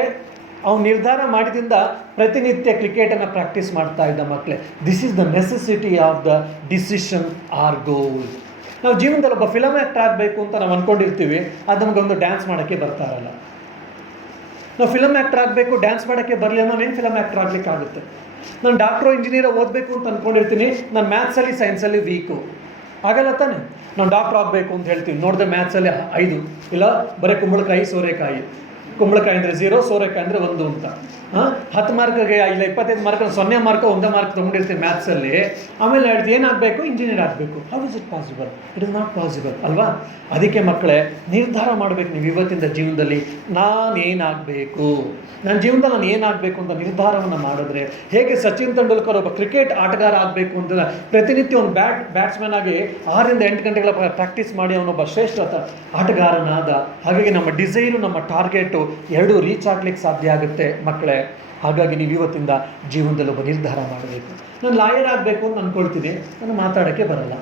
ಅವ್ನು ನಿರ್ಧಾರ ಮಾಡಿದಿಂದ ಪ್ರತಿನಿತ್ಯ ಕ್ರಿಕೆಟನ್ನು ಪ್ರಾಕ್ಟೀಸ್ ಮಾಡ್ತಾ ಇದ್ದ ಮಕ್ಕಳೇ. This is the necessity of the decision or goal. ನಾವು ಜೀವನದಲ್ಲಿ ಒಬ್ಬ ಫಿಲಮ್ ಆ್ಯಕ್ಟರ್ ಆಗಬೇಕು ಅಂತ ನಾವು ಅಂದ್ಕೊಂಡಿರ್ತೀವಿ, ಅದು ನಮಗೊಂದು ಡ್ಯಾನ್ಸ್ ಮಾಡೋಕ್ಕೆ ಬರ್ತಾ ಇರಲ್ಲ. ನಾವು ಫಿಲಮ್ ಆ್ಯಕ್ಟರ್ ಆಗಬೇಕು, ಡ್ಯಾನ್ಸ್ ಮಾಡೋಕ್ಕೆ ಬರಲಿ ಅನ್ನೋ ಏನು ಫಿಲಮ್ ಆ್ಯಕ್ಟರ್ ಆಗಲಿಕ್ಕಾಗುತ್ತೆ? ನಾನು ಡಾಕ್ಟ್ರು ಇಂಜಿನಿಯರ್ ಓದಬೇಕು ಅಂತ ಅಂದ್ಕೊಂಡಿರ್ತೀನಿ, ನಾನು ಮ್ಯಾಥ್ಸಲ್ಲಿ ಸೈನ್ಸಲ್ಲಿ ವೀಕು, ಆಗಲ್ಲ ತಾನೆ? ನಾನು ಡಾಕ್ಟ್ರ್ ಆಗಬೇಕು ಅಂತ ಹೇಳ್ತೀವಿ, ನೋಡಿದ್ರೆ ಮ್ಯಾಥ್ಸಲ್ಲಿ 5, ಇಲ್ಲ ಬರೀ ಕುಂಬಳಕಾಯಿ ಸೋರೆಕಾಯಿ. ಕುಂಬಳಕಾಯಿ ಅಂದರೆ 0, ಸೋರೆಕಾಯಿ ಅಂದರೆ 1 ಅಂತ. 10 ಮಾರ್ಕ್ಗೆ ಇಲ್ಲ 25 ಮಾರ್ಕ್ 0 ಮಾರ್ಕ್ 1 ಮಾರ್ಕ್ ತೊಗೊಂಡಿರ್ತೀವಿ ಮ್ಯಾಥ್ಸಲ್ಲಿ. ಆಮೇಲೆ ಹೇಳ್ತೀವಿ ಏನಾಗಬೇಕು? ಇಂಜಿನಿಯರ್ ಆಗಬೇಕು. How is it possible? It is not possible ಅಲ್ವಾ? ಅದಕ್ಕೆ ಮಕ್ಕಳೇ ನಿರ್ಧಾರ ಮಾಡಬೇಕು ನೀವು ಇವತ್ತಿಂದ ಜೀವನದಲ್ಲಿ. ನಾನೇನಾಗಬೇಕು, ನನ್ನ ಜೀವನದಲ್ಲಿ ನಾನು ಏನಾಗಬೇಕು ಅಂತ ನಿರ್ಧಾರವನ್ನು ಮಾಡಿದ್ರೆ, ಹೇಗೆ ಸಚಿನ್ ತೆಂಡೂಲ್ಕರ್ ಒಬ್ಬ ಕ್ರಿಕೆಟ್ ಆಟಗಾರ ಆಗಬೇಕು ಅಂತ ಪ್ರತಿನಿತ್ಯ ಒಂದು ಬ್ಯಾಟ್ಸ್ಮನ್ ಆಗಿ 6 ರಿಂದ 8 ಗಂಟೆಗಳ ಪ್ರಾಕ್ಟೀಸ್ ಮಾಡಿ ಅವನೊಬ್ಬ ಶ್ರೇಷ್ಠ ಆಟಗಾರನಾದ. ಹಾಗಾಗಿ ನಮ್ಮ ಡಿಸೈರು, ನಮ್ಮ ಟಾರ್ಗೆಟು ಎರಡೂ ರೀಚ್ ಆಗ್ಲಿಕ್ಕೆ ಸಾಧ್ಯ ಆಗುತ್ತೆ ಮಕ್ಕಳೇ. ಹಾಗಾಗಿ ನೀವು ಇವತ್ತಿಂದ ಜೀವನದಲ್ಲಿ ಒಬ್ಬ ನಿರ್ಧಾರ ಮಾಡಬೇಕು. ನಾನು ಲಾಯರ್ ಆಗಬೇಕು ಅಂತ ಅಂದ್ಕೊಳ್ತೀನಿ, ನಾನು ಮಾತಾಡೋಕ್ಕೆ ಬರಲ್ಲ.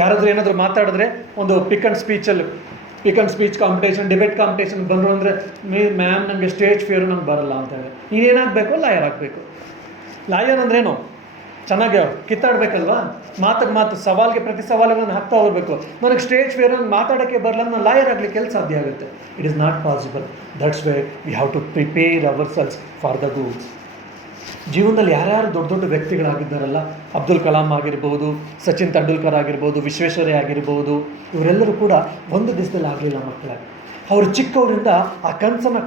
ಯಾರಾದರೂ ಏನಾದರೂ ಮಾತಾಡಿದ್ರೆ ಒಂದು pick and speech competition, debate competition ಬಂದರು ಅಂದರೆ ಮ್ಯಾಮ್ ನನಗೆ ಸ್ಟೇಜ್ ಫಿಯರು ನಂಗೆ ಬರಲ್ಲ ಅಂತ ಹೇಳಿ. ನೀನೇನಾಗಬೇಕು? ಲಾಯರ್ ಆಗಬೇಕು. ಲಾಯರ್ ಅಂದ್ರೇನು? ಚೆನ್ನಾಗಿ ಕಿತ್ತಾಡಬೇಕಲ್ವಾ, ಮಾತಿಗೆ ಮಾತು, ಸವಾಲ್ಗೆ ಪ್ರತಿ ಸವಾಲುಗಳನ್ನು ಹಾಕ್ತಾ ಹೋಗಬೇಕು. ನನಗೆ ಸ್ಟೇಜ್ ಫಿಯರ್ ನಂಗೆ ಮಾತಾಡೋಕ್ಕೆ ಬರಲ್ಲ, ನಾನು ಲಾಯರ್ ಆಗಲಿಕ್ಕೆ ಎಲ್ಲಿ ಸಾಧ್ಯ ಆಗುತ್ತೆ? It is not possible. That's way we have to prepare ourselves for the goal. ಜೀವನದಲ್ಲಿ ಯಾರ್ಯಾರು ದೊಡ್ಡ ದೊಡ್ಡ ವ್ಯಕ್ತಿಗಳಾಗಿದ್ದಾರಲ್ಲ, ಅಬ್ದುಲ್ ಕಲಾಂ ಆಗಿರ್ಬೋದು, ಸಚಿನ್ ತೆಂಡೂಲ್ಕರ್ ಆಗಿರ್ಬೋದು, ವಿಶ್ವೇಶ್ವರಯ್ಯ ಆಗಿರ್ಬೋದು, ಇವರೆಲ್ಲರೂ ಕೂಡ ಒಂದು ದಿವಸದಲ್ಲಿ ಆಗಲಿಲ್ಲ ಮಕ್ಕಳೇ. ಅವರು ಚಿಕ್ಕವರಿಂದ ಆ ಕನಸನ್ನು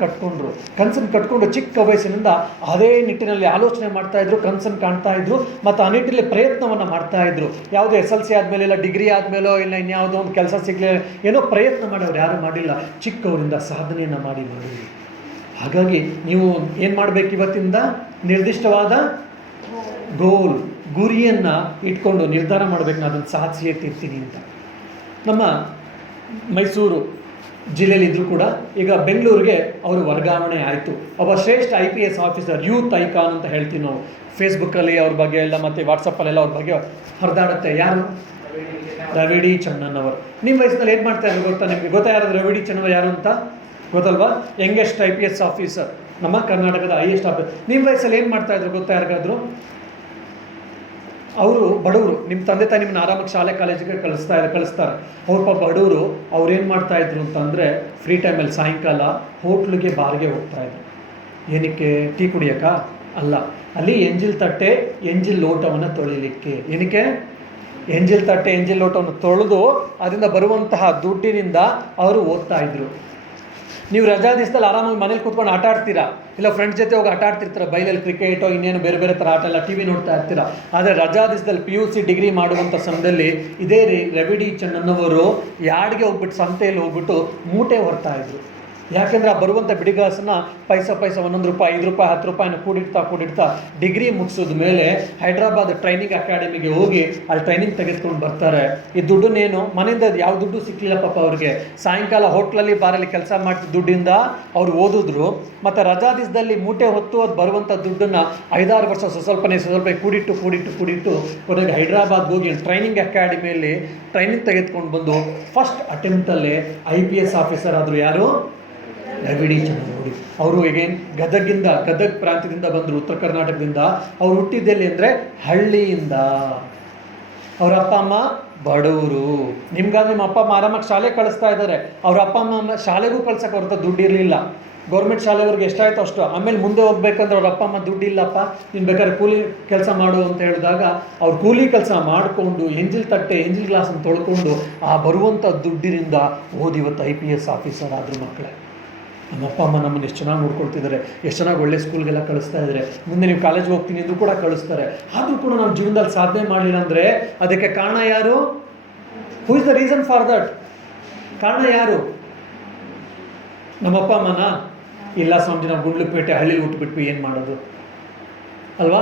ಕಟ್ಕೊಂಡು ಚಿಕ್ಕ ವಯಸ್ಸಿನಿಂದ ಅದೇ ನಿಟ್ಟಿನಲ್ಲಿ ಆಲೋಚನೆ ಮಾಡ್ತಾಯಿದ್ರು, ಕನಸನ್ನು ಕಾಣ್ತಾಯಿದ್ರು, ಮತ್ತು ಆ ನಿಟ್ಟಿನಲ್ಲಿ ಪ್ರಯತ್ನವನ್ನು ಮಾಡ್ತಾಯಿದ್ರು. ಯಾವುದೋ SLC ಆದಮೇಲೆ, ಇಲ್ಲ ಡಿಗ್ರಿ ಆದಮೇಲೋ, ಇಲ್ಲ ಇನ್ಯಾವುದೋ ಒಂದು ಕೆಲಸ ಸಿಗಲಿಲ್ಲ, ಏನೋ ಪ್ರಯತ್ನ ಮಾಡಿ ಅವ್ರು ಯಾರೂ ಮಾಡಿಲ್ಲ, ಚಿಕ್ಕವರಿಂದ ಸಾಧನೆಯನ್ನು ಮಾಡಿ. ಹಾಗಾಗಿ ನೀವು ಏನು ಮಾಡಬೇಕು? ಇವತ್ತಿಂದ ನಿರ್ದಿಷ್ಟವಾದ ಗುರಿಯನ್ನು ಇಟ್ಕೊಂಡು ನಿರ್ಧಾರ ಮಾಡಬೇಕು, ನಾನು ಅದನ್ನು ಸಾಧಿಸಿಯೇ ತೀರ್ತೀನಿ ಅಂತ. ನಮ್ಮ ಮೈಸೂರು ಜಿಲ್ಲೆಯಲ್ಲಿ ಇದ್ದರೂ ಕೂಡ ಈಗ ಬೆಂಗಳೂರಿಗೆ ಅವರು ವರ್ಗಾವಣೆ ಆಯಿತು. ಒಬ್ಬ ಶ್ರೇಷ್ಠ IPS ಆಫೀಸರ್, ಯೂತ್ ಐಕಾನ್ ಅಂತ ಹೇಳ್ತೀವಿ ನಾವು. ಫೇಸ್ಬುಕ್ಕಲ್ಲಿ ಅವ್ರ ಬಗ್ಗೆ ಎಲ್ಲ ಮತ್ತು ವಾಟ್ಸಪ್ಪಲ್ಲೆಲ್ಲ ಅವ್ರ ಬಗ್ಗೆ ಹರಿದಾಡುತ್ತೆ. ಯಾರು? ರವಿ ಡಿ ಚನ್ನನ್ ಅವರು. ನಿಮ್ಮ ವಯಸ್ಸಿನಲ್ಲಿ ಏನು ಮಾಡ್ತಾಯಿದ್ರು ಗೊತ್ತಾ? ನಿಮಗೆ ಗೊತ್ತಾ ಯಾರು ರವಿ ಡಿ ಚನ್ನನ್ ಯಾರು ಅಂತ? ಗೊತ್ತಲ್ವಾ? ಯಂಗೆಸ್ಟ್ IPS ಆಫೀಸರ್, ನಮ್ಮ ಕರ್ನಾಟಕದ ಹೈಯೆಸ್ಟ್ ಆಫೀಸರ್. ನಿಮ್ಮ ವಯಸ್ಸಲ್ಲಿ ಏನು ಮಾಡ್ತಾಯಿದ್ರು ಗೊತ್ತಾ ಯಾರಿಗಾದ್ರು? ಅವರು ಬಡವರು, ನಿಮ್ಮ ತಂದೆ ತಾಯಿ ನಿಮ್ಮನ್ನ ಆರಾಮಾಗಿ ಶಾಲೆ ಕಾಲೇಜಿಗೆ ಕಳಿಸ್ತಾರೆ. ಅವ್ರ ಪಾಪ ಬಡವರು, ಅವ್ರೇನು ಮಾಡ್ತಾಯಿದ್ರು ಅಂತಂದರೆ ಫ್ರೀ ಟೈಮಲ್ಲಿ ಸಾಯಂಕಾಲ ಹೋಟ್ಲಿಗೆ ಬಾರ್ಗೆ ಹೋಗ್ತಾಯಿದ್ರು. ಏನಕ್ಕೆ? ಟೀ ಕುಡಿಯೋಕ್ಕ ಅಲ್ಲ, ಅಲ್ಲಿ ಎಂಜಿಲ್ ತಟ್ಟೆ ಎಂಜಿಲ್ ಲೋಟವನ್ನು ತೊಳಿಲಿಕ್ಕೆ. ಏನಕ್ಕೆ? ಎಂಜಿಲ್ ತಟ್ಟೆ ಎಂಜಿಲ್ ಲೋಟವನ್ನು ತೊಳೆದು ಅದರಿಂದ ಬರುವಂತಹ ದುಡ್ಡಿನಿಂದ ಅವರು ಓದ್ತಾಯಿದ್ರು. ನೀವು ರಜಾ ದಿವಸದಲ್ಲಿ ಆರಾಮಾಗಿ ಮನೇಲಿ ಕೂತ್ಕೊಂಡು ಆಟ ಆಡ್ತೀರಾ, ಇಲ್ಲ ಫ್ರೆಂಡ್ಸ್ ಜೊತೆ ಹೋಗಿ ಆಟ ಆಡ್ತಿರ್ತೀರ, ಬೈಲಲ್ಲಿ ಕ್ರಿಕೆಟೋ ಇನ್ನೇನು ಬೇರೆ ಬೇರೆ ಥರ ಆಟ ಎಲ್ಲ TV ನೋಡ್ತಾ ಇರ್ತೀರ. ಆದರೆ ರಜಾ ದಿವಸದಲ್ಲಿ PUC ಡಿಗ್ರಿ ಮಾಡುವಂಥ ಸಮಯದಲ್ಲಿ ಇದೇ ರವಿ ಡಿ ಚನ್ನನ್ ಅವರು ಯಾಡಿಗೆ ಹೋಗ್ಬಿಟ್ಟು ಸಂತೆಯಲ್ಲಿ ಹೋಗ್ಬಿಟ್ಟು ಮೂಟೆ ಹೊರ್ತಾಯಿದ್ರು. ಯಾಕೆಂದರೆ ಆ ಬರುವಂಥ ಬಿಡಿಗಾಸನ್ನು ಪೈಸಾ ₹1 ₹5 ₹10 ಕೂಡಿಡ್ತಾ ಡಿಗ್ರಿ ಮುಗಿಸಿದ ಮೇಲೆ ಹೈದ್ರಾಬಾದ್ ಟ್ರೈನಿಂಗ್ ಅಕಾಡೆಮಿಗೆ ಹೋಗಿ ಅಲ್ಲಿ ಟ್ರೈನಿಂಗ್ ತೆಗೆದುಕೊಂಡು ಬರ್ತಾರೆ. ಈ ದುಡ್ಡನ್ನೇನು ಮನೆಯಿಂದ ಯಾವ ದುಡ್ಡು ಸಿಕ್ಕಲಿಲ್ಲ ಪಾಪ ಅವ್ರಿಗೆ. ಸಾಯಂಕಾಲ ಹೋಟ್ಲಲ್ಲಿ ಬಾರಲ್ಲಿ ಕೆಲಸ ಮಾಡ್ತಿದ್ದ ದುಡ್ಡಿಂದ ಅವ್ರು ಓದಿದ್ರು. ಮತ್ತು ರಜಾ ದಿವಸದಲ್ಲಿ ಮೂಟೆ ಹೊತ್ತು ಅದು ಬರುವಂಥ ದುಡ್ಡನ್ನು 5-6 ವರ್ಷ ಸ್ವಲ್ಪ ಕೂಡಿಟ್ಟು ಕೊನೆಗೆ ಹೈದ್ರಾಬಾದ್ಗೆ ಹೋಗಿ ಟ್ರೈನಿಂಗ್ ಅಕಾಡೆಮಿಯಲ್ಲಿ ಟ್ರೈನಿಂಗ್ ತೆಗೆದುಕೊಂಡು ಬಂದು ಫಸ್ಟ್ ಅಟೆಂಪ್ಟಲ್ಲೇ IPS ಆಫೀಸರ್ ಆದರು. ಯಾರು? ರವಿ ಡಿ ಚನ್ನನ್ ನೋಡಿ. ಅವರು ಈಗೇನು ಗದಗ್ ಪ್ರಾಂತ್ಯದಿಂದ ಬಂದರು, ಉತ್ತರ ಕರ್ನಾಟಕದಿಂದ. ಅವ್ರು ಹುಟ್ಟಿದ್ದೆಲ್ಲಿ ಅಂದರೆ ಹಳ್ಳಿಯಿಂದ. ಅವ್ರ ಅಪ್ಪ ಅಮ್ಮ ಬಡವರು. ನಿಮ್ಗಾದ್ರೆ ನಿಮ್ಮ ಅಪ್ಪ ಅಮ್ಮ ಆರಾಮಾಗಿ ಶಾಲೆ ಕಳಿಸ್ತಾ ಇದ್ದಾರೆ. ಅವ್ರ ಅಪ್ಪ ಅಮ್ಮ ಶಾಲೆಗೂ ಕಳ್ಸೋಕೆ ಅವ್ರ ದುಡ್ಡು ಇರಲಿಲ್ಲ. ಗೌರ್ಮೆಂಟ್ ಶಾಲೆವರೆಗೆ ಎಷ್ಟಾಯಿತು ಅಷ್ಟು. ಆಮೇಲೆ ಮುಂದೆ ಹೋಗ್ಬೇಕಂದ್ರೆ ಅವ್ರ ಅಪ್ಪ ಅಮ್ಮ ದುಡ್ಡು ಇಲ್ಲಪ್ಪ, ನೀನು ಬೇಕಾದ್ರೆ ಕೂಲಿ ಕೆಲಸ ಮಾಡು ಅಂತ ಹೇಳಿದಾಗ ಅವ್ರು ಕೂಲಿ ಕೆಲಸ ಮಾಡಿಕೊಂಡು ಎಂಜಿಲ್ ತಟ್ಟೆ ಎಂಜಿಲ್ ಗ್ಲಾಸನ್ನು ತೊಳ್ಕೊಂಡು ಆ ಬರುವಂಥ ದುಡ್ಡಿನಿಂದ ಓದಿ ಇವತ್ತು IPS ಆಫೀಸರ್ ಆದರೂ ಮಕ್ಕಳೇ. ನಮ್ಮ ಅಪ್ಪ ಅಮ್ಮ ನಮ್ಮನ್ನು ಎಷ್ಟು ಚೆನ್ನಾಗಿ ನೋಡ್ಕೊಳ್ತಿದ್ದಾರೆ, ಎಷ್ಟು ಚೆನ್ನಾಗಿ ಒಳ್ಳೆ ಸ್ಕೂಲ್ಗೆಲ್ಲ ಕಳಿಸ್ತಾ ಇದ್ದಾರೆ. ಮುಂದೆ ನೀವು ಕಾಲೇಜ್ಗೆ ಹೋಗ್ತೀನಿ ಅಂದರೂ ಕೂಡ ಕಳಿಸ್ತಾರೆ. ಆದರೂ ಕೂಡ ನಾವು ಜೀವನದಲ್ಲಿ ಸಾಧನೆ ಮಾಡಲಿಲ್ಲ ಅಂದರೆ ಅದಕ್ಕೆ ಕಾರಣ ಯಾರು? Who is the reason for that? ಕಾರಣ ಯಾರು? ನಮ್ಮ ಅಪ್ಪ ಅಮ್ಮನ? ಇಲ್ಲ ಸ್ವಾಮೀಜಿ, ನಾವು ಗುಂಡ್ಲುಪೇಟೆ ಹಳ್ಳಿಲಿ ಹುಟ್ಟುಬಿಟ್ವಿ, ಏನು ಮಾಡೋದು ಅಲ್ವಾ?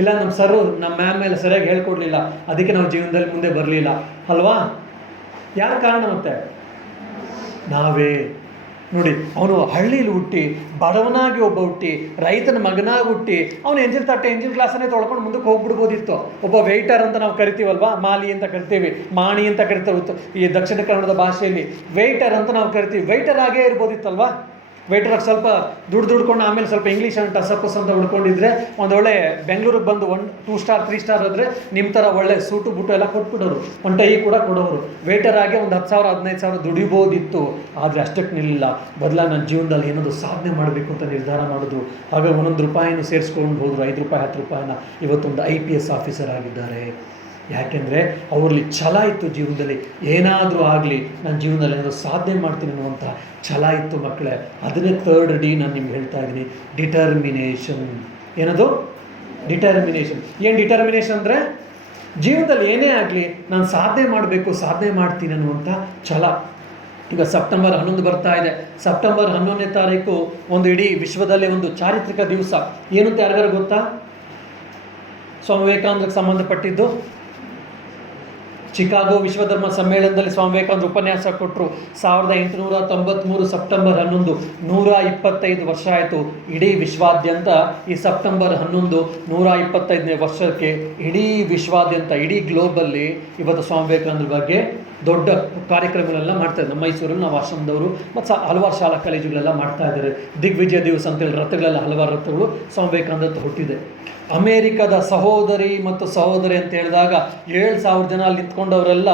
ಇಲ್ಲ ನಮ್ಮ ಸರು ನಮ್ಮ ಮ್ಯಾಮ್ ಎಲ್ಲ ಸರಿಯಾಗಿ ಹೇಳ್ಕೊಡ್ಲಿಲ್ಲ, ಅದಕ್ಕೆ ನಾವು ಜೀವನದಲ್ಲಿ ಮುಂದೆ ಬರಲಿಲ್ಲ ಅಲ್ವಾ? ಯಾರು ಕಾರಣ? ಮತ್ತೆ ನಾವೇ. ನೋಡಿ, ಅವನು ಹಳ್ಳಿಲಿ ಹುಟ್ಟಿ ಬಡವನಾಗಿ ಹುಟ್ಟಿ ರೈತನ ಮಗನಾಗಿ ಹುಟ್ಟಿ ಅವನು ಎಂಜಿಲ್ ತಟ್ಟೆ ಎಂಜಿಲ್ ಗ್ಲಾಸನ್ನೇ ತೊಳ್ಕೊಂಡು ಮುಂದಕ್ಕೆ ಹೋಗ್ಬಿಡ್ಬೋದಿತ್ತು. ಒಬ್ಬ ವೆಯ್ಟರ್ ಅಂತ ನಾವು ಕರಿತೀವಲ್ವಾ, ಮಾಲಿ ಅಂತ ಕರಿತೀವಿ, ಮಾಣಿ ಅಂತ ಕರಿತೇವೆ ಈ ದಕ್ಷಿಣ ಕನ್ನಡದ ಭಾಷೆಯಲ್ಲಿ. ವೆಯ್ಟರ್ ಅಂತ ನಾವು ಕರಿತೀವಿ. ವೆಯ್ಟರ್ ಆಗೇ ಇರ್ಬೋದಿತ್ತಲ್ವಾ? ವೆಯ್ಟರಾಗಿ ಸ್ವಲ್ಪ ದುಡ್ಕೊಂಡು ಆಮೇಲೆ ಸ್ವಲ್ಪ ಇಂಗ್ಲೀಷ್ ಅಂತ ಟಸಪಸ್ ಅಂತ ಹುಡ್ಕೊಂಡಿದ್ರೆ ಒಂದೊಳ್ಳೆ ಬೆಂಗಳೂರಿಗೆ ಬಂದು 1 2 ಸ್ಟಾರ್ 3 ಸ್ಟಾರ್ ಆದರೆ ನಿಮ್ಮ ಥರ ಒಳ್ಳೆ ಸೂಟು ಬೂಟು ಎಲ್ಲ ಕೊಟ್ಬಿಡೋರು, ಒಂದು ಟೈ ಕೂಡ ಕೊಡೋರು. ವೆಯ್ಟರ್ ಆಗಿ ಒಂದು 10,000 15,000 ದುಡಿಬೋದಿತ್ತು. ಆದರೆ ಅಷ್ಟಕ್ಕೆ ನಿಲ್ಲಿಲ್ಲ. ಬದಲಾಗಿ ನನ್ನ ಜೀವನದಲ್ಲಿ ಏನಾದರೂ ಸಾಧನೆ ಮಾಡಬೇಕು ಅಂತ ನಿರ್ಧಾರ ಮಾಡೋದು. ಆಗ ₹1 ಸೇರಿಸ್ಕೊಂಡು ಹೋದರು, ₹5 ₹10. ಇವತ್ತೊಂದು IPS ಆಫೀಸರ್ ಆಗಿದ್ದಾರೆ. ಯಾಕೆಂದರೆ ಅವರಲ್ಲಿ ಛಲ ಇತ್ತು. ಜೀವನದಲ್ಲಿ ಏನಾದರೂ ಆಗಲಿ ನನ್ನ ಜೀವನದಲ್ಲಿ ಏನಾದರೂ ಸಾಧನೆ ಮಾಡ್ತೀನಿ ಅನ್ನುವಂಥ ಛಲ ಇತ್ತು ಮಕ್ಕಳೇ. ಅದನ್ನೇ 3rd D ನಾನು ನಿಮ್ಗೆ ಹೇಳ್ತಾ ಇದ್ದೀನಿ, ಡಿಟರ್ಮಿನೇಷನ್. ಏನದು? ಡಿಟರ್ಮಿನೇಷನ್. ಏನು ಡಿಟರ್ಮಿನೇಷನ್ ಅಂದರೆ ಜೀವನದಲ್ಲಿ ಏನೇ ಆಗಲಿ ನಾನು ಸಾಧನೆ ಮಾಡಬೇಕು, ಸಾಧನೆ ಮಾಡ್ತೀನಿ ಅನ್ನುವಂಥ ಛಲ. ಈಗ ಸೆಪ್ಟೆಂಬರ್ 11 ಬರ್ತಾ ಇದೆ. ಸೆಪ್ಟೆಂಬರ್ 11ನೇ ತಾರೀಕು ಒಂದು ಇಡೀ ವಿಶ್ವದಲ್ಲೇ ಒಂದು ಚಾರಿತ್ರಿಕ ದಿವಸ. ಏನು ಅಂತ ಯಾರಿಗಾರು ಗೊತ್ತಾ? ಸ್ವಾಮಿ ವಿವೇಕಾನಂದಕ್ಕೆ ಸಂಬಂಧಪಟ್ಟಿದ್ದು ಚಿಕಾಗೋ ವಿಶ್ವಧರ್ಮ ಸಮ್ಮೇಳನದಲ್ಲಿ ಸ್ವಾಮಿ ವಿವೇಕಾನಂದ ಉಪನ್ಯಾಸ ಕೊಟ್ಟರು. 1893 ಸೆಪ್ಟೆಂಬರ್ 11, 125 ವರ್ಷ ಆಯಿತು. ಇಡೀ ವಿಶ್ವಾದ್ಯಂತ ಈ ಸೆಪ್ಟೆಂಬರ್ 11 125ನೇ ವರ್ಷಕ್ಕೆ ಇಡೀ ವಿಶ್ವಾದ್ಯಂತ, ಇಡೀ ಗ್ಲೋಬಲ್ಲಿ ಇವತ್ತು ಸ್ವಾಮಿ ವಿವೇಕಾನಂದರ ಬಗ್ಗೆ ದೊಡ್ಡ ಕಾರ್ಯಕ್ರಮಗಳೆಲ್ಲ ಮಾಡ್ತಾ ಇದ್ದಾರೆ. ನಮ್ಮ ಮೈಸೂರಲ್ಲಿ ನಾವು ಆಶ್ರಮದವರು ಮತ್ತು ಹಲವಾರು ಶಾಲಾ ಕಾಲೇಜುಗಳೆಲ್ಲ ಮಾಡ್ತಾ ಇದ್ದಾರೆ. ದಿಗ್ವಿಜಯ ದಿವಸ ಅಂತೇಳಿ ರಥಗಳೆಲ್ಲ, ಹಲವಾರು ರಥಗಳು ಸ್ವಾಮಿ ವಿವೇಕಾನಂದ ಹುಟ್ಟಿದೆ. ಅಮೇರಿಕದ ಸಹೋದರಿ ಮತ್ತು ಸಹೋದರಿ ಅಂತ ಹೇಳಿದಾಗ 7,000 ಜನ ಅಲ್ಲಿ ನಿಂತ್ಕೊಂಡವರೆಲ್ಲ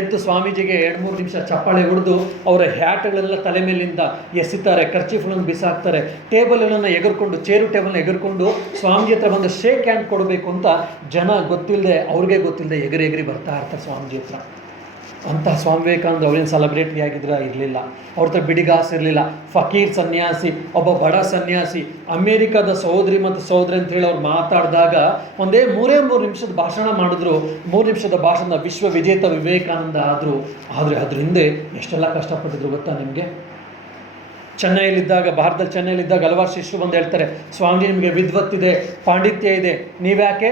ಎದ್ದು ಸ್ವಾಮೀಜಿಗೆ 2-3 ನಿಮಿಷ ಚಪ್ಪಾಳೆ ಹೊಡೆದು ಅವರ ಹ್ಯಾಟ್ಗಳೆಲ್ಲ ತಲೆ ಮೇಲಿಂದ ಎಸಿತಾರೆ, ಕರ್ಚೀಫ್ಗಳನ್ನು ಬಿಸಾಕ್ತಾರೆ, ಟೇಬಲ್ಗಳನ್ನು ಎಗರ್ಕೊಂಡು, ಚೇರು ಟೇಬಲ್ನ ಎಗರ್ಕೊಂಡು ಸ್ವಾಮೀಜಿ ಹತ್ರ ಬಂದು ಶೇಕ್ ಹ್ಯಾಂಡ್ ಕೊಡಬೇಕು ಅಂತ ಜನ ಗೊತ್ತಿಲ್ಲದೆ, ಅವ್ರಿಗೆ ಗೊತ್ತಿಲ್ಲದೆ ಎಗರಿ ಬರ್ತಾ ಇರ್ತಾರೆ ಸ್ವಾಮೀಜಿ ಹತ್ರ. ಅಂತಹ ಸ್ವಾಮಿ ವಿವೇಕಾನಂದ ಅವ್ರೇನು ಸೆಲೆಬ್ರಿಟಿ ಆಗಿದ್ರೆ ಇರಲಿಲ್ಲ, ಅವ್ರ ಹತ್ರ ಬಿಡಿಗಾಸು ಇರಲಿಲ್ಲ. ಫಕೀರ್ ಸನ್ಯಾಸಿ, ಒಬ್ಬ ಬಡ ಸನ್ಯಾಸಿ, ಅಮೇರಿಕಾದ ಸಹೋದರಿ ಮತ್ತು ಸಹೋದರಿ ಅಂತೇಳಿ ಅವ್ರು ಮಾತಾಡಿದಾಗ ಒಂದೇ 3 ನಿಮಿಷದ ಭಾಷಣ ಮಾಡಿದ್ರು. 3 ನಿಮಿಷದ ಭಾಷಣ ವಿಶ್ವ ವಿಜೇತ ವಿವೇಕಾನಂದ ಆದರು. ಆದರೆ ಅದ್ರ ಹಿಂದೆ ಎಷ್ಟೆಲ್ಲ ಕಷ್ಟಪಟ್ಟಿದ್ರು ಗೊತ್ತಾ ನಿಮಗೆ? ಚೆನ್ನೈಯಲ್ಲಿದ್ದಾಗ, ಭಾರತದಲ್ಲಿ ಚೆನ್ನೈಯಲ್ಲಿದ್ದಾಗ ಹಲವಾರು ಶಿಷ್ಯರು ಬಂದು ಹೇಳ್ತಾರೆ, ಸ್ವಾಮೀಜಿ ನಿಮಗೆ ವಿದ್ವತ್ತಿದೆ, ಪಾಂಡಿತ್ಯ ಇದೆ, ನೀವ್ಯಾಕೆ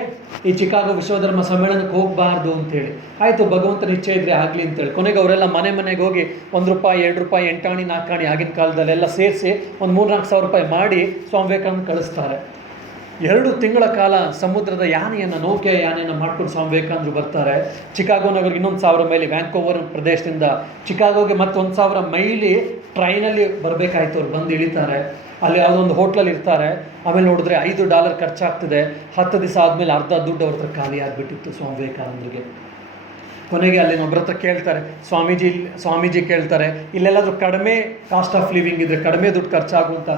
ಈ ಚಿಕಾಗೋ ವಿಶ್ವಧರ್ಮ ಸಮ್ಮೇಳನಕ್ಕೆ ಹೋಗಬಾರ್ದು ಅಂತೇಳಿ. ಆಯಿತು, ಭಗವಂತನ ಇಚ್ಛೆ ಇದ್ರೆ ಆಗಲಿ ಅಂತೇಳಿ ಕೊನೆಗೆ ಅವರೆಲ್ಲ ಮನೆಗೆ ಹೋಗಿ ₹1, ₹2, 8 ಆಣಿ 4 ಆಣಿ ಆಗಿನ ಕಾಲದಲ್ಲೆಲ್ಲ ಸೇರಿಸಿ ಒಂದು 3-4 ಸಾವಿರ ರೂಪಾಯಿ ಮಾಡಿ ಸ್ವಾಮಿ ವಿವೇಕಾನಂದ ಕಳಿಸ್ತಾರೆ. 2 ತಿಂಗಳ ಕಾಲ ಸಮುದ್ರದ ನೌಕೆಯ ಯಾನೆಯನ್ನು ಮಾಡ್ಕೊಂಡು ಸ್ವಾಮಿ ವಿವೇಕಾನಂದರು ಬರ್ತಾರೆ. ಚಿಕಾಗೋ ನಗರಿಗೆ ಇನ್ನೊಂದು 1000 ಮೈಲಿ, ವ್ಯಾಂಕೋವರ್ ಪ್ರದೇಶದಿಂದ ಚಿಕಾಗೋಗೆ ಮತ್ತೆ 1,000 ಮೈಲಿ ಟ್ರೈನಲ್ಲಿ ಬರಬೇಕಾಯ್ತು. ಅವ್ರು ಬಂದು ಇಳಿತಾರೆ, ಅಲ್ಲಿ ಯಾವುದೋ ಒಂದು ಹೋಟ್ಲಲ್ಲಿ ಇರ್ತಾರೆ. ಆಮೇಲೆ ನೋಡಿದ್ರೆ $5 ಖರ್ಚಾಗ್ತದೆ. 10 ದಿವಸ ಆದಮೇಲೆ ಅರ್ಧ ದುಡ್ಡು ಅವ್ರ ಹತ್ರ ಖಾಲಿ ಆಗಿಬಿಟ್ಟಿತ್ತು ಸ್ವಾಮಿ ವಿವೇಕಾನಂದರಿಗೆ. ಕೊನೆಗೆ ಅಲ್ಲಿ ಒಬ್ಬರ ಹತ್ರ ಕೇಳ್ತಾರೆ, ಸ್ವಾಮೀಜಿ ಕೇಳ್ತಾರೆ, ಇಲ್ಲೆಲ್ಲಾದರೂ ಕಡಿಮೆ ಕಾಸ್ಟ್ ಆಫ್ ಲಿವಿಂಗ್ ಇದ್ದರೆ, ಕಡಿಮೆ ದುಡ್ಡು ಖರ್ಚಾಗುವಂಥ